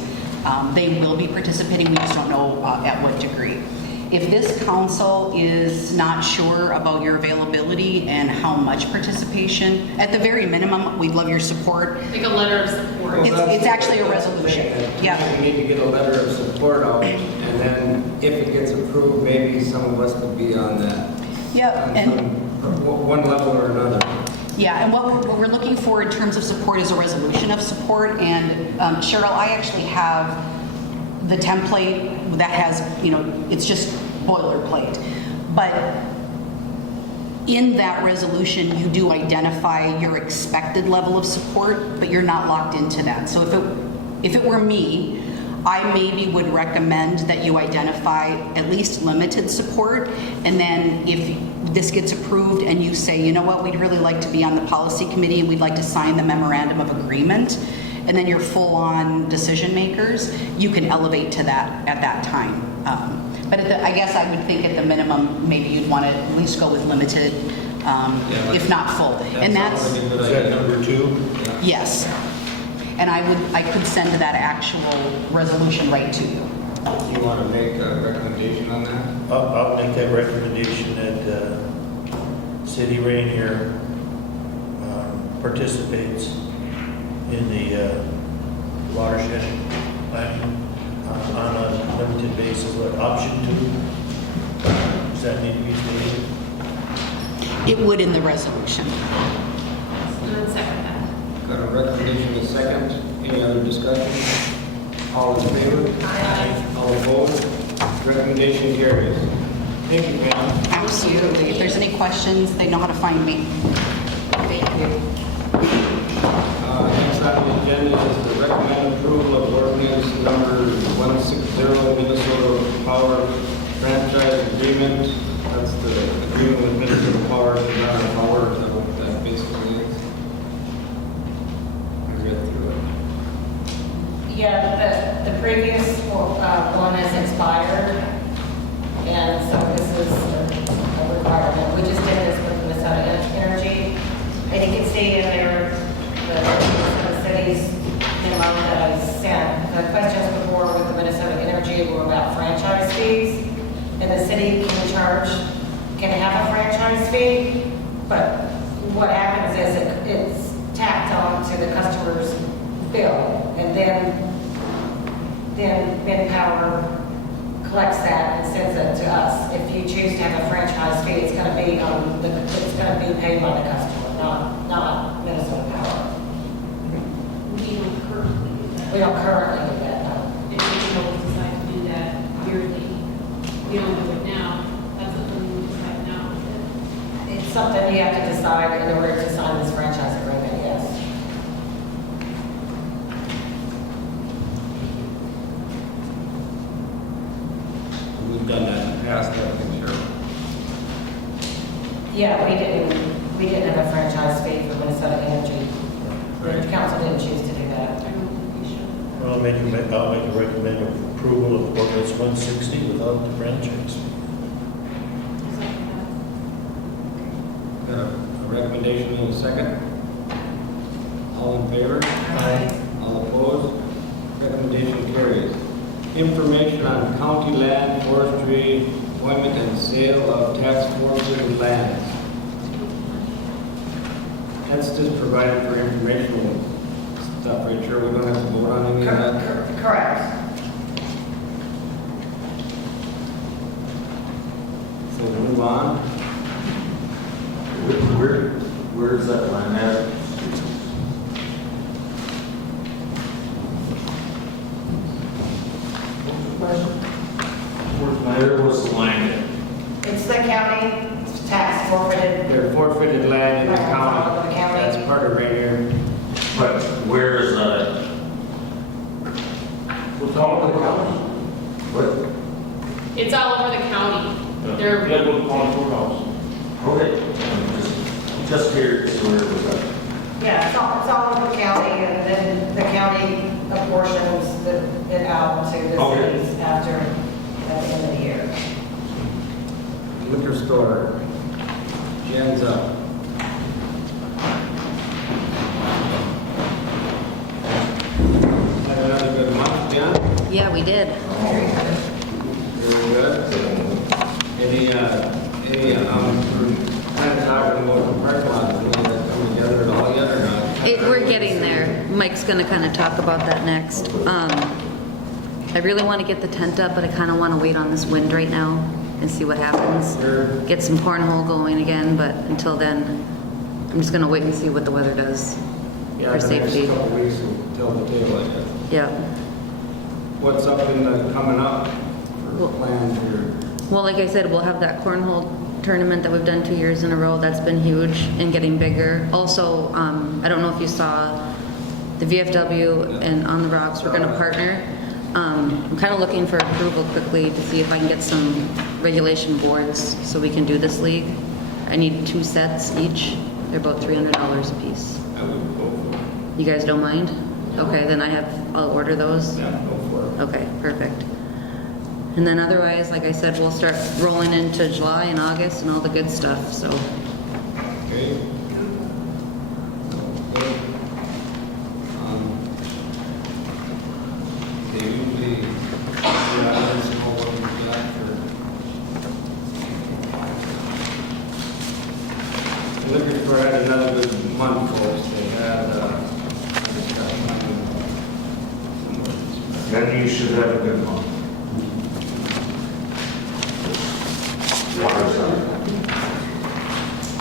They will be participating. We just don't know at what degree. If this council is not sure about your availability and how much participation, at the very minimum, we'd love your support. Like a letter of support. It's actually a resolution. Yeah. We need to get a letter of support out, and then if it gets approved, maybe some of us could be on that. Yeah, One level or another. Yeah, and what we're looking for in terms of support is a resolution of support. And Cheryl, I actually have the template that has, it's just boilerplate. But in that resolution, you do identify your expected level of support, but you're not locked into that. So if it were me, I maybe would recommend that you identify at least limited support, and then if this gets approved and you say, you know what, we'd really like to be on the policy committee and we'd like to sign the memorandum of agreement, and then you're full-on decision makers, you can elevate to that at that time. But I guess I would think at the minimum, maybe you'd want to at least go with limited, if not full. And that's, Is that number 2? yes. And I could send that actual resolution right to you. Do you want to make a recommendation on that? I'll make that recommendation that City Ranier participates in the watershed planning on a limited basis. What, option 2? Does that need to be stated? It would in the resolution. And then second that. Got a recommendation, a second. Any other discussion? All in favor? Aye. All opposed? Recommendation carries. Thank you, Pam. Absolutely. If there's any questions, they know how to find me. Thank you. Next on the agenda is the recommend approval of ordinance number 160, Minnesota Power Franchise Agreement. That's the agreement with Minnesota Power to run our power. Is that what that basically is? I read through it. Yeah, the previous one has expired, and so this is a requirement. We just did this with Minnesota Energy, and you can see in there the cities, the amount that I sent. The questions before with the Minnesota Energy were about franchise fees, and the city can have a franchise fee, but what happens is it's tacked on to the customer's bill, and then then Manpower collects that and sends it to us. If you choose to have a franchise fee, it's gonna be, it's gonna be paid by the customer, not Minnesota Power. We don't currently do that. We don't currently do that, no. If we decide to do that yearly, we don't do it now. That's something we decide now. It's something you have to decide in order to sign this franchise agreement, yes. We've done that in the past, I think, sure. Yeah, we didn't have a franchise fee for Minnesota Energy. The council didn't choose to do that. I don't think we should. I'll make a recommend approval of ordinance 160 without the franchise. Got a recommendation in a second? All in favor? Aye. All opposed? Recommendation carries. Information on county land, forestry, appointment and sale of tax forfeited lands. That's just provided for informational stuff, right? Sure, we don't have to vote on any of that? Correct. So we'll move on. Where is that land at? Where was the land at? It's the county tax forfeited. They're forfeited land in the Right, county. the county. That's part of Ranier. But where is that? What's all the county? What? It's all over the county. They're, Okay, just here, so where was that? Yeah, it's all over the county, and then the county apportions it out to the Okay. cities after at the end of the year. Liquor store. Jen's up. Had another good month, Jen? Yeah, we did. Very good. Any, we're kind of talking about the parking lot, any of that come together at all yet or not? We're getting there. Mike's gonna kind of talk about that next. I really want to get the tent up, but I kind of want to wait on this wind right now and see what happens. Sure. Get some cornhole going again, but until then, I'm just gonna wait and see what the weather does Yeah, for the next safety. couple weeks will tell the tale, I guess. Yeah. What's up in the, coming up for plans here? Well, like I said, we'll have that cornhole tournament that we've done 2 years in a row. That's been huge and getting bigger. Also, I don't know if you saw the VFW and On the Rocks, we're gonna partner. I'm kind of looking for approval quickly to see if I can get some regulation boards so we can do this league. I need 2 sets each. They're about $300 a piece. I would go for it. You guys don't mind? Okay, then I'll order those. Yeah, go for it. Okay, perfect. And then otherwise, like I said, we'll start rolling into July and August and all the good stuff, so. Okay. Good. They usually, yeah, let's know what we've got for. Liquor store had another good month, folks. They had, Then you should have a good month.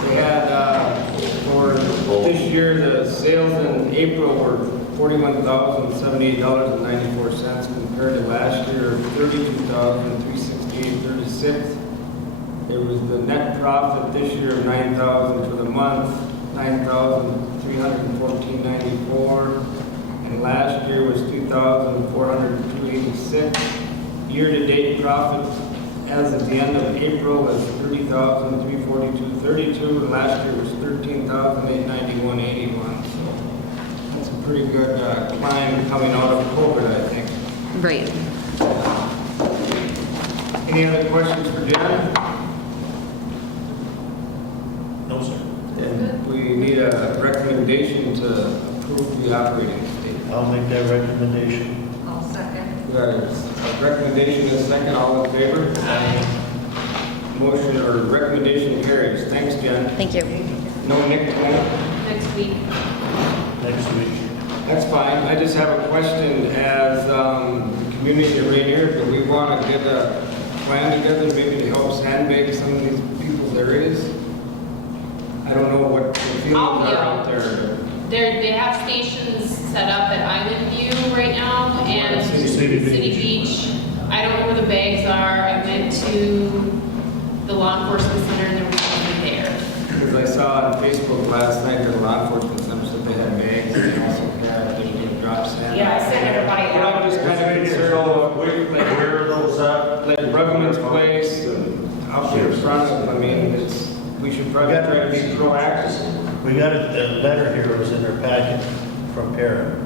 they had, for this year, the sales in April were $41,078.94 compared to last year, $32,368.36. There was the net profit this year of $9,000 for the month, $9,314.94, and last year was $2,402.86. Year-to-date profit as of the end of April was $30,342.32, and last year was $13,891.81. So that's a pretty good climb coming out of COVID, I think. Right. Any other questions for Jen? No, sir. Then we need a recommendation to approve the operating statement. I'll make that recommendation. I'll second. We got a recommendation and a second, all in favor? Motion or recommendation carries. Thanks, Jen. Thank you. No Nick tonight? next week. Next week. That's fine. I just have a question as the community of Ranier, do we want to get a plan together maybe to help sandbag some of these people's areas? I don't know what the feelings are out there. They have stations set up at Island View right now and City Beach. Beach. I don't know where the bags are. I went to the law enforcement center and there was nothing there. Because I saw on Facebook last night that law enforcement center said they had bags and they also had, they were going to drop sand. Yeah, I sent everybody But out. I'm just kind of concerned about Where are those at? like Brugman's Place and out in front of, I mean, it's, we should probably try to be proactive. We got a letter here, it was in their packet from Para.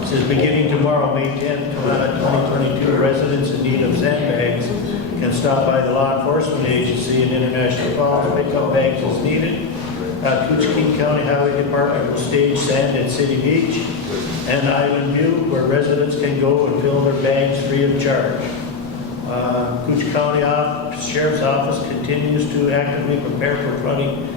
It says, beginning tomorrow, May 10th, 2022, residents in need of sandbags can stop by the law enforcement agency in International Falls, pick up bags as needed. King County Highway Department will stage sand at City Beach and Island View, where residents can go and fill their bags free of charge. Cooch County Sheriff's Office continues to actively prepare for flooding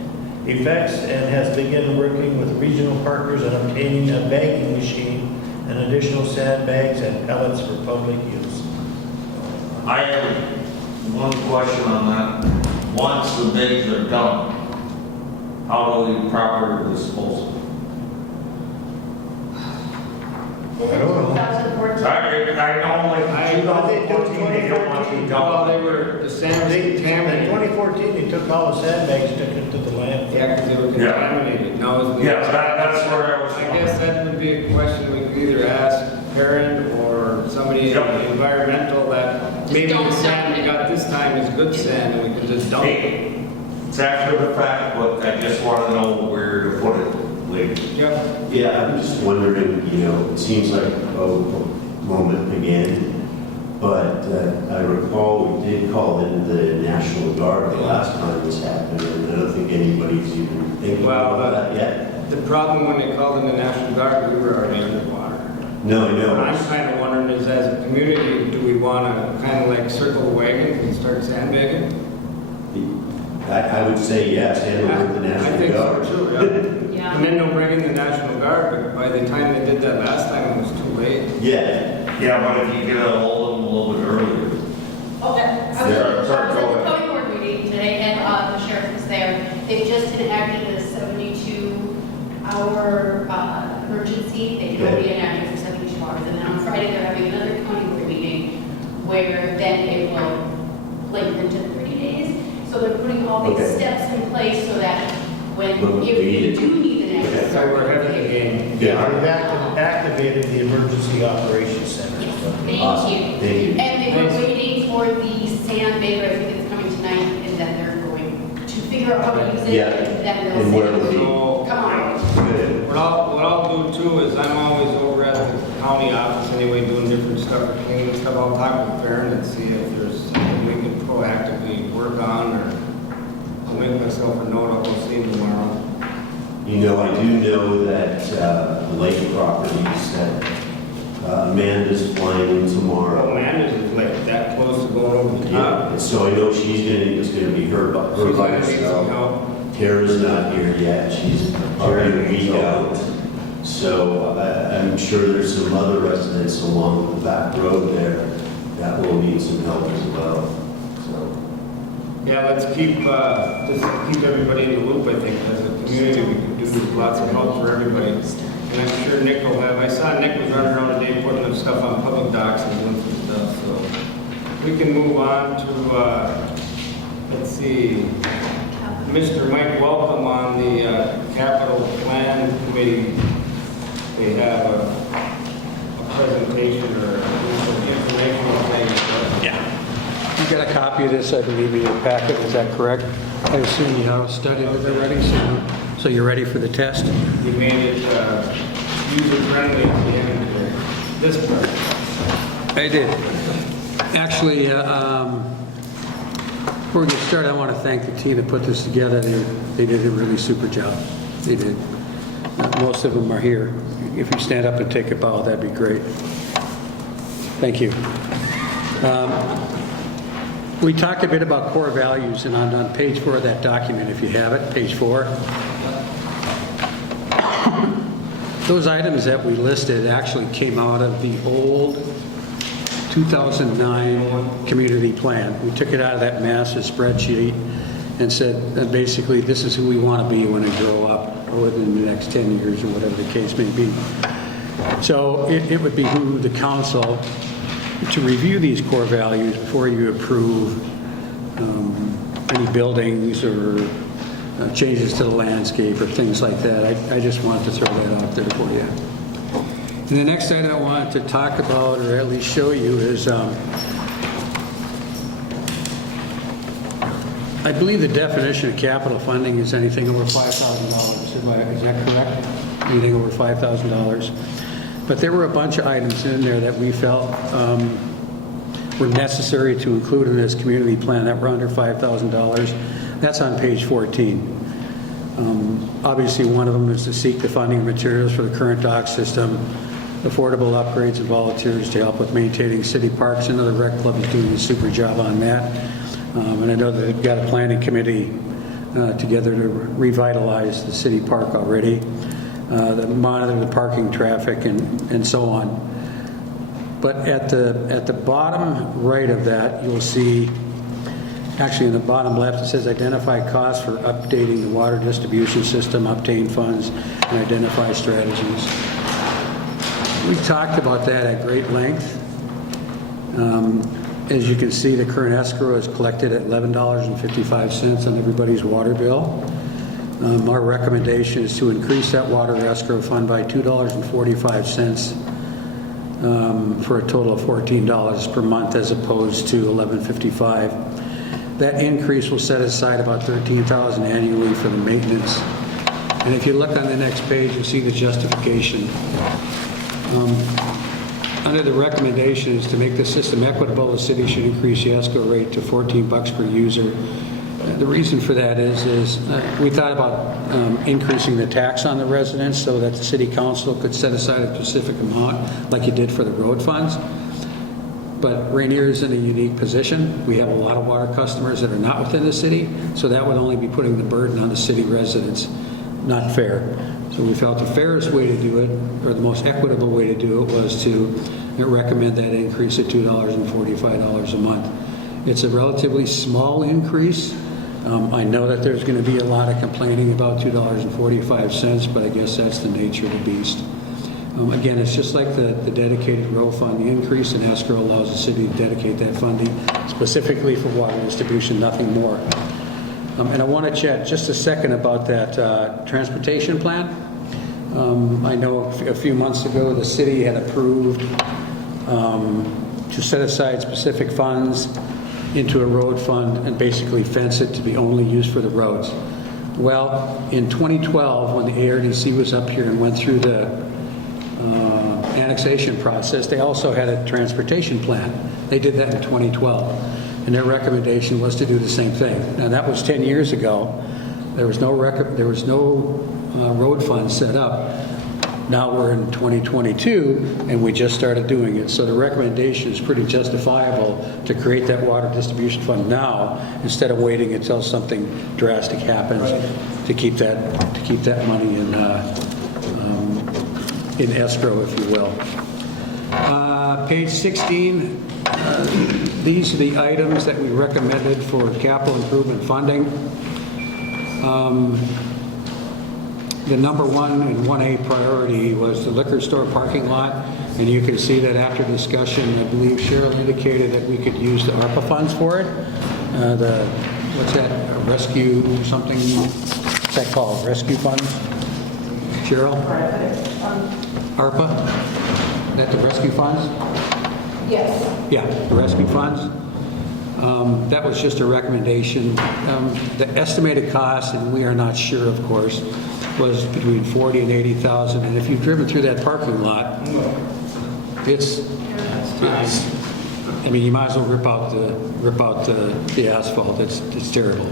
effects and has begun working with regional partners on obtaining a bagging machine and additional sandbags and pellets for public use. I have one question on that. Once the bags are done, how do we properly dispose of them? I don't know. 2014. I know, like, 2014, they don't want to be Well, done. they were, the sand was In contaminated. 2014, they took all the sandbags, took it to the landfill. Yeah, because they were Yeah. contaminated. Now, is the- Yeah, that's where I was I going. guess that would be a question we could either ask parent or somebody in Yep. the environmental that maybe don't the dump sand we it. got this time is good sand and we can just dump it. Hey, it's after the fact, but I just want to know where to put it. Like, Yeah. Yeah, I'm just wondering, it seems like a moment again, but I recall we did call in the National Guard the last time this happened, and I don't think anybody's even thinking Well, about that yet. The problem when they called in the National Guard, we were already underwater. No, What I'm no. kind of wondering is, as a community, do we want to kind of like circle the wagons and start sandbagging? I would say yes, and with the I National think so Guard. too, yeah. Yeah. And then they'll bring in the National Guard, but by the time they did that last time, it was too late. Yeah, yeah, but if you get a hold of them a little bit earlier. Okay, I was Yeah, at the sorry, go ahead. county board meeting today, and the sheriff was there. They've just enacted a 72-hour emergency. They can only enact it for 72 hours, and then on Friday, they're having another county board meeting where then it will lengthen to 30 days. So they're putting all these Okay. steps in place so that when, When if we you need it. do need the Okay. next. So we're ahead of the game. Yeah, we've activated the Emergency Operations Center. Thank Awesome. you. Thank you. And they were Thanks. waiting for the sand baker, I think it's coming tonight, and then they're going to figure out how to use it, Yeah. and then And they'll where say, will it be? So, come on. good. what I'll do too is I'm always over at the county office anyway, doing different stuff, cleaning stuff. I'll talk with Farron and see if there's something we can proactively work on, or I'll make myself a note, I'll go see him tomorrow. I do know that the lake properties that Amanda's flying in Oh, tomorrow. man, is like that close to going over the top. Yeah, so I know it's gonna be her by She's gonna need some herself. help. Tara's not here yet, she's already a week out. So I'm sure there's some other residents along the back road there that will need some help as well. So, Yeah, let's keep, just keep everybody in the loop, I think, as a community, we can do lots of help for everybody. And I'm sure Nick will have, I saw Nick was running around today putting up stuff on public docks and doing some stuff, so. We can move on to, let's see, Mr. Mike Welcome on the capital plan committee. They have a presentation or some informational thing. You got a copy of this, I believe, in your packet, is that correct? I assume you studied it already, so you're ready for the test? You made it user-friendly at the end there. This part. I did. Actually, before we get started, I want to thank the team that put this together. They did a really super job. They did. Most of them are here. If you stand up and take a bow, that'd be great. Thank you. We talked a bit about core values, and on page 4 of that document, if you have it, page 4. Those items that we listed actually came out of the old 2009 community plan. We took it out of that massive spreadsheet and said, basically, this is who we want to be when we grow up, or within the next 10 years, or whatever the case may be. So it would behoove the council to review these core values before you approve any buildings or changes to the landscape or things like that. I just wanted to throw that out there for you. And the next item I wanted to talk about, or at least show you, is I believe the definition of capital funding is anything over $5,000. Is that correct? Anything over $5,000. But there were a bunch of items in there that we felt were necessary to include in this community plan that were under $5,000. That's on page 14. Obviously, one of them is to seek the funding of materials for the current dock system, affordable upgrades and volunteers to help with maintaining city parks. Another rec club is doing a super job on that. And I know that they've got a planning committee together to revitalize the city park already, that monitor the parking traffic and so on. But at the bottom right of that, you'll see, actually in the bottom left, it says identify costs for updating the water distribution system, obtain funds, and identify strategies. We talked about that at great length. As you can see, the current escrow is collected at $11.55 on everybody's water bill. Our recommendation is to increase that water escrow fund by $2.45 for a total of $14 per month as opposed to $11.55. That increase will set aside about $13,000 annually for the maintenance. And if you look on the next page, you'll see the justification. Under the recommendation is to make the system equitable, the city should increase the escrow rate to $14 per user. The reason for that is we thought about increasing the tax on the residents so that the city council could set aside a specific amount like you did for the road funds. But Ranier is in a unique position. We have a lot of water customers that are not within the city, so that would only be putting the burden on the city residents. Not fair. So we felt the fairest way to do it, or the most equitable way to do it, was to recommend that increase at $2.45 a month. It's a relatively small increase. I know that there's going to be a lot of complaining about $2.45, but I guess that's the nature of the beast. Again, it's just like the dedicated row fund. The increase in escrow allows the city to dedicate that funding specifically for water distribution, nothing more. And I want to chat just a second about that transportation plan. I know a few months ago the city had approved to set aside specific funds into a road fund and basically fence it to be only used for the roads. Well, in 2012, when the ARDC was up here and went through the annexation process, they also had a transportation plan. They did that in 2012. And their recommendation was to do the same thing. Now that was 10 years ago. There was no road fund set up. Now we're in 2022 and we just started doing it. So the recommendation is pretty justifiable to create that water distribution fund now instead of waiting until something drastic happens to keep that money in escrow, if you will. Page 16. These are the items that we recommended for capital improvement funding. The number one and 1A priority was the liquor store parking lot, and you can see that after discussion, I believe Cheryl indicated that we could use the ARPA funds for it. What's that, rescue something, what's that called, rescue funds? Cheryl? ARPA? Is that the rescue funds? Yes. Yeah, the rescue funds. That was just a recommendation. The estimated cost, and we are not sure, of course, was between $40,000 and $80,000. And if you've driven through that parking lot, it's I mean, you might as well rip out the asphalt. It's terrible.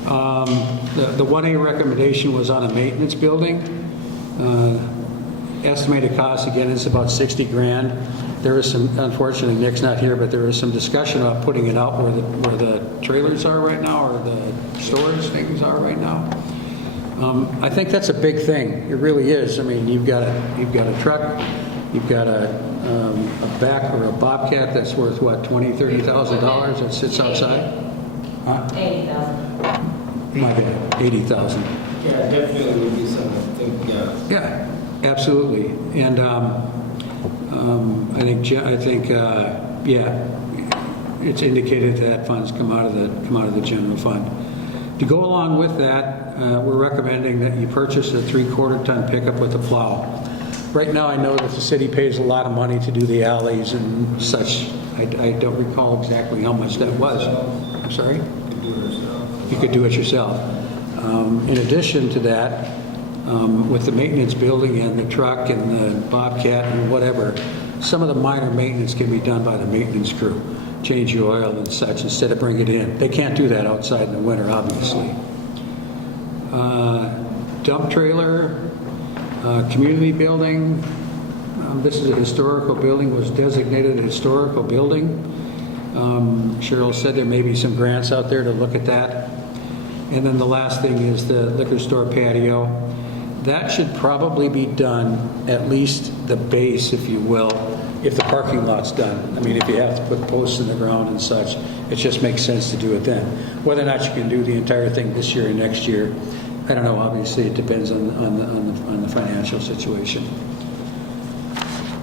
The 1A recommendation was on a maintenance building. Estimated cost again is about $60,000. There is some, unfortunately Nick's not here, but there is some discussion about putting it out where the trailers are right now, or the storage things are right now. I think that's a big thing. It really is. I mean, you've got a truck You've got a back or a bobcat that's worth what, $20,000, $30,000 that sits outside? Huh? 80,000. My bad, 80,000. Yeah, definitely would be something, I think, Yeah, absolutely. And I think, yeah, it's indicated that funds come out of the general fund. To go along with that, we're recommending that you purchase a 3/4 ton pickup with a plow. Right now, I know that the city pays a lot of money to do the alleys and such. I don't recall exactly how much that was. I'm sorry? You could do it yourself. In addition to that, with the maintenance building and the truck and the bobcat and whatever, some of the minor maintenance can be done by the maintenance crew. Change the oil and such instead of bring it in. They can't do that outside in the winter, obviously. Dump trailer, community building. This is a historical building, was designated a historical building. Cheryl said there may be some grants out there to look at that. And then the last thing is the liquor store patio. That should probably be done, at least the base, if you will, if the parking lot's done. I mean, if you have to put posts in the ground and such, it just makes sense to do it then. Whether or not you can do the entire thing this year or next year, I don't know. Obviously, it depends on the financial situation.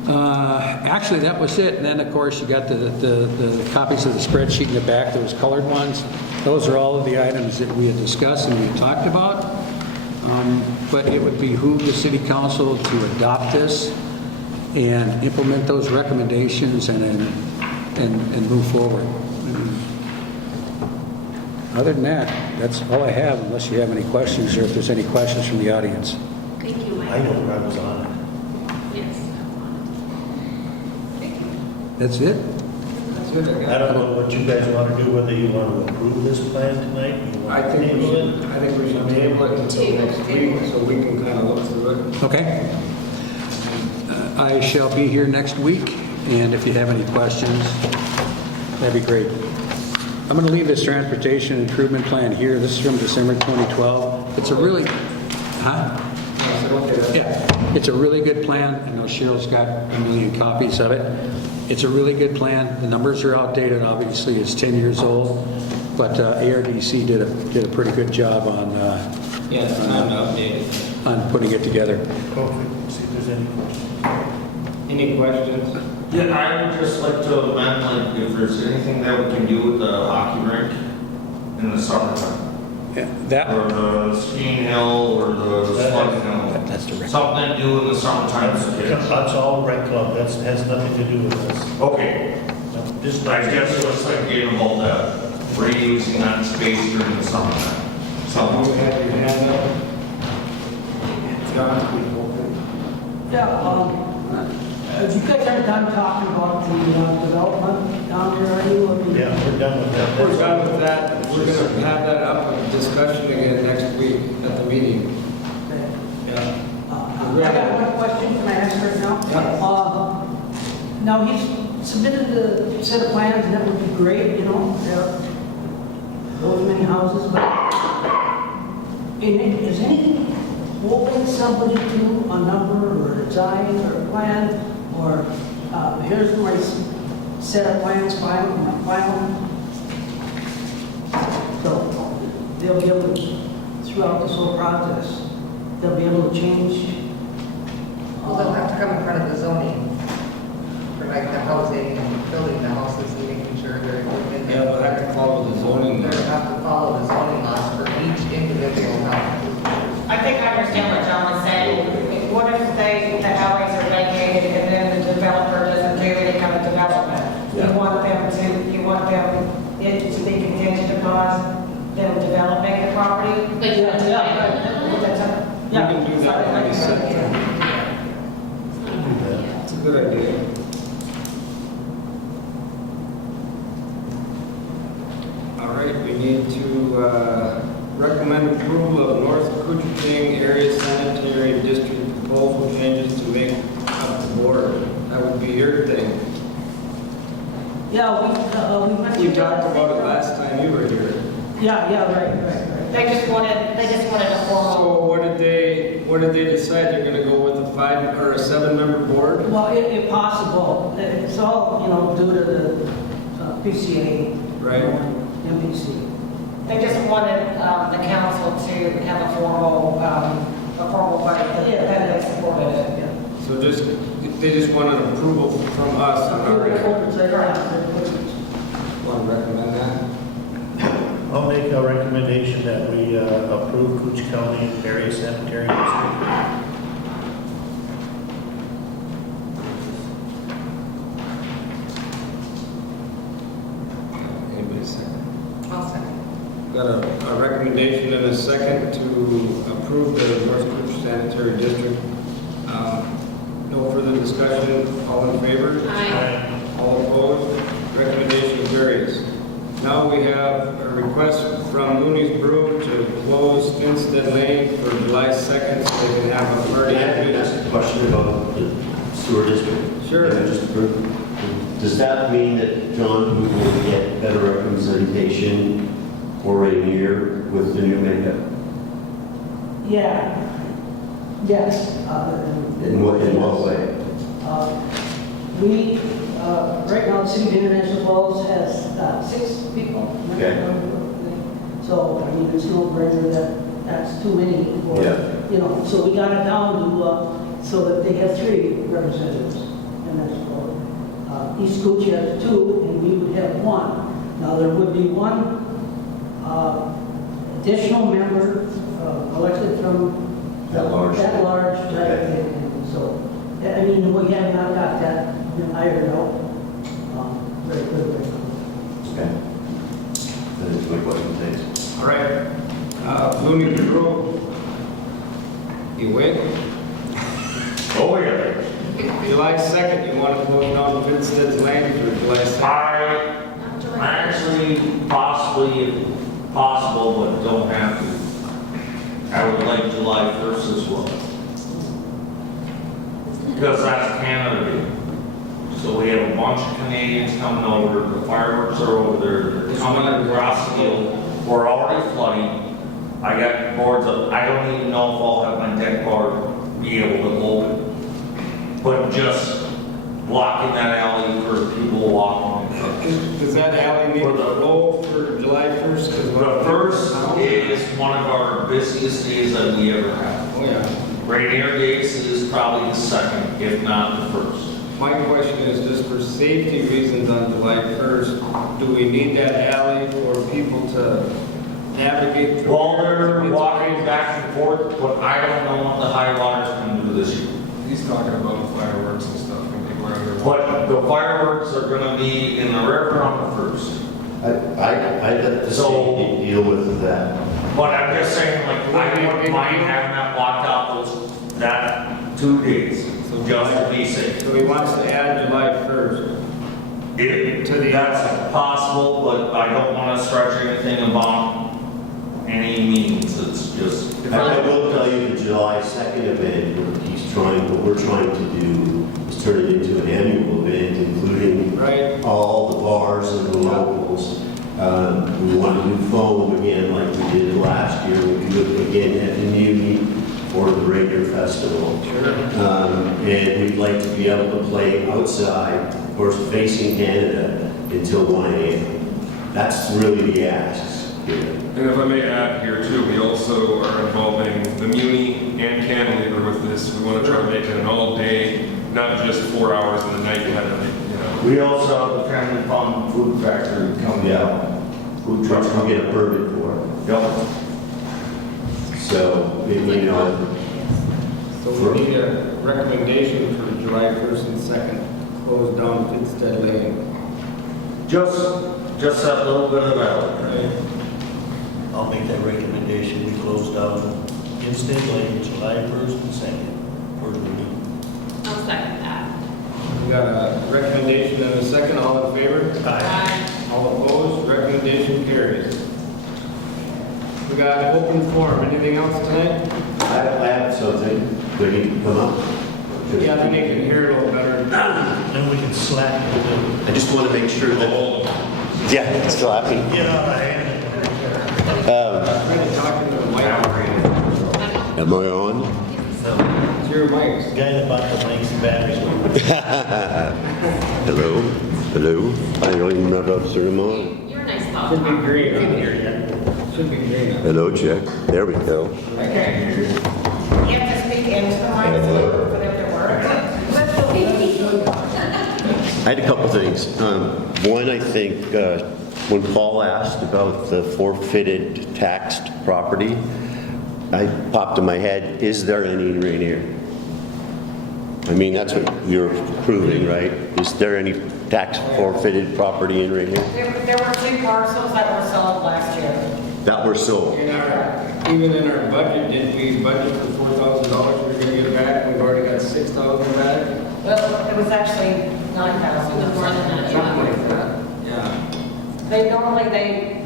Actually, that was it. And then, of course, you got the copies of the spreadsheet in the back. Those colored ones. Those are all of the items that we had discussed and we had talked about. But it would behoove the city council to adopt this and implement those recommendations and move forward. Other than that, that's all I have, unless you have any questions or if there's any questions from the audience. Thank you, Mike. I know where I was on it. Yes. Thank you. That's it? That's good. I don't know what you guys want to do, whether you want to approve this plan tonight. You want I to think we table it? should table it until next week so we can kind of look through it. Okay. I shall be here next week, and if you have any questions, that'd be great. I'm going to leave this transportation improvement plan here. This is from December 2012. It's a really, yeah, it's a really good plan. I know Cheryl's got a million copies of it. It's a really good plan. The numbers are outdated, obviously. It's 10 years old, but ARDC did a pretty good job on Yeah, it's time to update it. on putting it together. Okay, see if there's any questions. Any questions? Yeah, I would just like to amend, like, if there's anything that we can do with the hockey rink in the summertime. Yeah, that. Or the skiing hill, or the sledding hill. That's the rec. Something to do in the summertime for kids. That's all rec club, that has nothing to do with this. Okay, No, just I guess it was like getting about that, reusing that space during the summertime. You Something. have your hand up? John? Yeah, have you guys are done talking about the development down there, are you? Yeah, we're done with that. We're done with that. We're going to have that up for discussion again next week at the meeting. Yeah. I got one question, can I ask right now? Yeah. Now, he's submitted a set of plans, and that would be great, you know, those many houses, but is anything holding somebody to a number or a design or a plan, or here's my set of plans, final, so they'll be able to, throughout this whole process, they'll be able to change. Well, they'll have to come in front of the zoning for like the housing and building the houses and making sure they're within. Yeah, we'll have to follow the zoning. They'll have to follow the zoning laws for each individual house. I think I understand what John was saying. What if the alleys are vacated and then the developer doesn't do any kind of development? You want it to be contingent upon them developing the property? Like, We can do that when we set it. It's a good idea. All right, we need to recommend approval of North Kuchiting Area Sanitary District proposal changes to make up the board. That would be your thing. Yeah, we mentioned. We talked about it last time you were here. Yeah, right. They just wanted a formal. So what did they what did they decide? They're gonna go with a 5 or a 7-member board? Well, if possible, it's all, due to the PCA. Right. MPC. They just wanted the council to have a formal vote that they supported it. So they just want an approval from us on our end. Want to recommend that? I'll make a recommendation that we approve Cooch County Area Sanitary District. Anybody second? I'll second. Got a recommendation and a second to approve the North Cooch Sanitary District. No further discussion. All in favor? Aye. All opposed? Recommendation carries. Now we have a request from Looney's Brew to close Instead Lane for July 2nd so they can have a party. Can I ask a question about the sewer district? Sure. Yeah, just approved. Does that mean that John will get better representation or Ranier with the new makeup? Yeah. Yes. In what way? We, right now, the City of International Falls has 6 people. Okay. So, I mean, it's no brainer that's too many. Yeah. So we got it down to, so that they have 3 representatives. And that's for East Cooch has 2, and we would have 1. Now, there would be 1 additional member elected from That large. right? Okay. And so, I mean, we have not got that ironed out very quickly. Okay. That is my question, thanks. All right. Looney Brew. You win? Oh, yeah. July 2nd, you want to close down Instead's Lane for July 2nd? I actually possibly, if possible, but don't have to. I would like July 1st as well. Because that's Canada Day. So we have a bunch of Canadians coming over, the fireworks are over there, they're coming across the field. We're already flooding. I got boards up, I don't even know if I'll have my deck board be able to open. But just blocking that alley for people walking. Does that alley need to roll for July 1st? The first is one of our busiest days that we ever have. Oh, yeah. Ranier Days is probably the second, if not the first. My question is just for safety reasons on July 1st, do we need that alley for people to navigate through? While they're walking back and forth, but I don't know what the high waters can do this year. He's talking about the fireworks and stuff when people are under. But the fireworks are gonna be in the river on the first. I'd let the city deal with that. But I'm just saying, like, I wouldn't mind having that blocked out that 2 days, so just to be safe. So he wants to add July 1st. That's possible, but I don't want to stretch anything about any means. It's just. I will tell you the July 2nd event, what we're trying to do is turn it into an annual event, including all the bars and the locals. We want to do foam again like we did last year. We do it again at the Muni for the Ranier Festival. And we'd like to be able to play outside, of course, facing Canada until 1 a.m. That's really the asks here. And if I may add here too, we also are involving the Muni and Cantilever with this. We want to try to make it an all-day, not just 4 hours in the night kind of thing, We also have the Family Fun Food Factory coming out. Food trucks can get a permit for it. Yep. So, So we need a recommendation for July 1st and 2nd, close down Instead Lane. Just that little bit of that. I'll make that recommendation. We close down Instead Lane, July 1st and 2nd. For the meeting. I'll second that. We got a recommendation and a second. All in favor? Aye. All opposed? Recommendation carries. We got open forum. Anything else tonight? I have something. Do I need to come up? Yeah, I think you can hear it a little better. Then we can slap it. I just want to make sure that. Yeah, it's still happening. Get out of hand. I'm talking to the mic. Am I on? It's your mics. Guy that bought the mics and batteries. Hello? Hello? I don't even know how to turn them on. You're a nice dog. Should be green. Should be green. Hello, check. There we go. I can't hear you. You have to speak into the mic for them to work. I had a couple things. One, I think, when Paul asked about the forfeited taxed property, I popped in my head, is there any in Ranier? I mean, that's what you're proving, right? Is there any tax forfeited property in Ranier There were 2 parcels that were sold last year. that were sold? Even in our budget, didn't we budget for $4,000 we were gonna get back? We've already got 6,000 back. Well, it was actually 9,000. More than that, Something yeah. like that.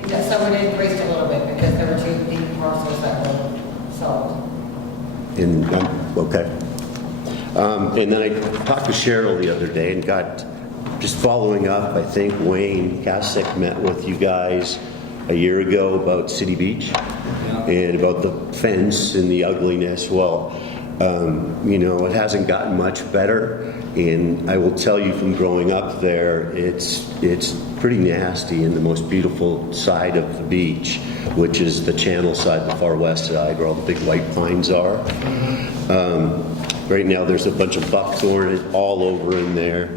Yeah. Some it increased a little bit because there were 2 deep parcels that were sold. And, okay. And then I talked to Cheryl the other day and got, just following up, I think Wayne Kasich met with you guys a year ago about City Beach and about the fence and the ugliness. Well, you know, it hasn't gotten much better. And I will tell you from growing up there, it's pretty nasty in the most beautiful side of the beach, which is the channel side, the far west side, where all the big white pines are. Right now, there's a bunch of buckthorn all over in there.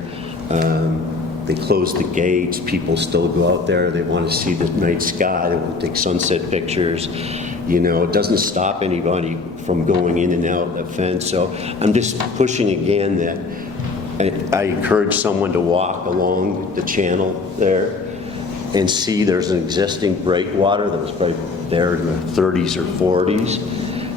They closed the gates. People still go out there. They want to see the night sky. They want to take sunset pictures. You know, it doesn't stop anybody from going in and out of that fence. So I'm just pushing again that I encourage someone to walk along the channel there and see there's an existing breakwater that was probably there in the 30s or 40s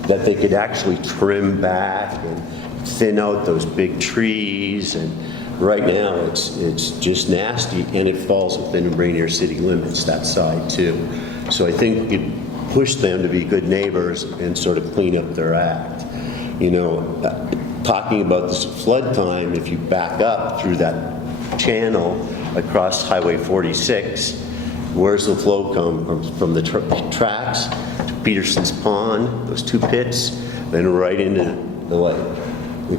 that they could actually trim back and thin out those big trees. And right now it's just nasty, and it falls within Ranier city limits, that side too. So I think you push them to be good neighbors and sort of clean up their act. You know, talking about this flood time, if you back up through that channel across Highway 46, where's the flow come from the tracks to Peterson's Pond, those 2 pits, then right into the lake.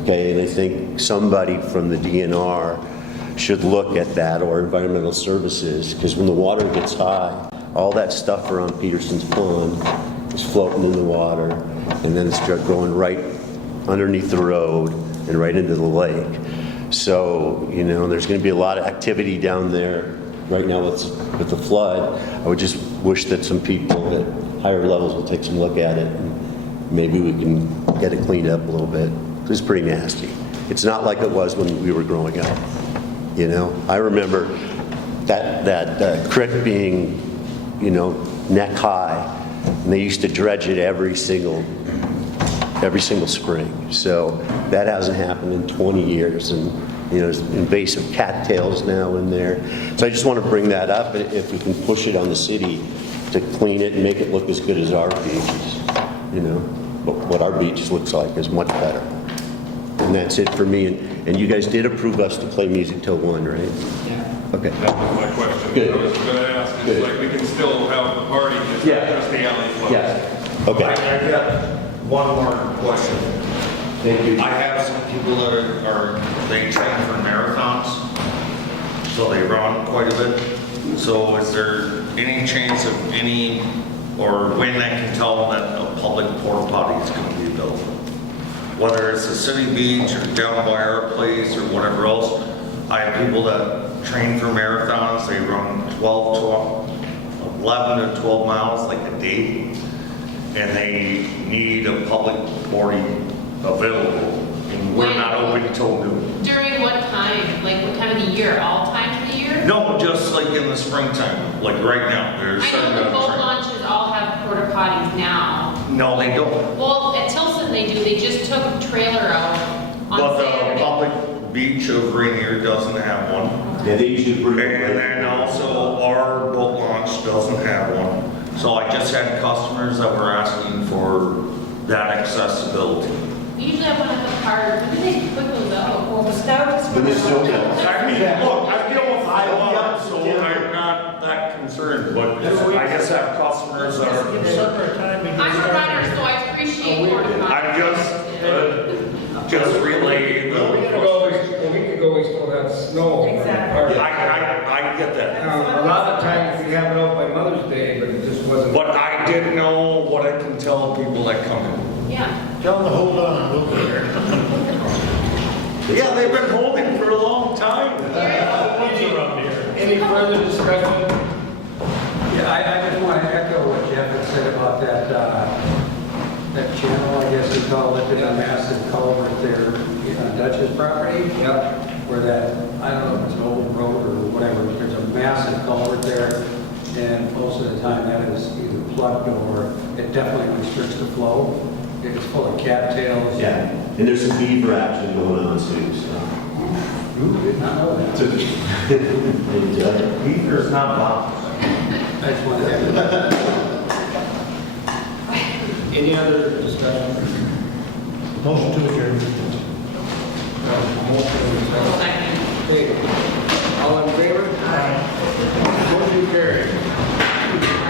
Okay, and I think somebody from the DNR should look at that, or environmental services, because when the water gets high, all that stuff around Peterson's Pond is floating in the water, and then it's going right underneath the road and right into the lake. So, you know, there's going to be a lot of activity down there right now with the flood. I would just wish that some people at higher levels will take some look at it, and maybe we can get it cleaned up a little bit. It's pretty nasty. It's not like it was when we were growing up. You know, I remember that creek being, you know, neck high, and they used to dredge it every single spring. So that hasn't happened in 20 years, and you know, there's invasive cattails now in there. So I just want to bring that up, and if we can push it on the city to clean it and make it look as good as our beaches, you know, but what our beach looks like is much better. And that's it for me. And you guys did approve us to play music till 1, right? Yeah. Okay. That was my question. Good. I was going to ask, Good. it's like we can still have the party, it's Yeah. not just the alley club. Yeah. Okay. I got one more question. Thank you. I have some people that they train for marathons, so they run quite a bit. So is there any chance of or when I can tell them that a public porta potty is going to be built? Whether it's a city beach or down by our place or whatever else, I have people that train for marathons. They run 11 to 12 miles like a day, and they need a public porta available, and we're not open till noon. During what time? Like what time of the year? All times of the year? No, just like in the springtime, like right now. There's I know the boat launches all have porta potties now. No, they don't. Well, at Tilson they do. They just took a trailer out on But the Saturday. public beach of Ranier doesn't have one. Yeah, they usually bring it. And then also our boat launch doesn't have one. So I just had customers that were asking for that accessibility. We usually have one at the park. When do they put those out? Well, the snow is. But there's still I mean, look, I deal with a lot, so I'm not that concerned, but I just have customers that are. I'm a runner, so I appreciate porta potties. I'm just just relay A week ago, we still had snow. Exactly. I get that. A lot of times we have it out by Mother's Day, but it just wasn't. But I didn't know what I can tell people that come in. Yeah. Tell them to hold on, we'll be there. Yeah, they've been holding for a long time. Easy around here. Any further discussion? Yeah, I just want to echo what Jeff had said about that, that channel, I guess you call it, there's a massive culvert there on Dutch's property. Yep. Where that, I don't know if it's an old road or whatever, but there's a massive culvert there. And most of the time that is either plugged or it definitely restricts the flow. It's full of cattails. Yeah, and there's some beaver action going on too, so. Ooh, did not know that. And, Beaver is not bound. I just wanted to Any other discussion? Motion to adjourn. Okay. All in favor? Aye. Motion carried.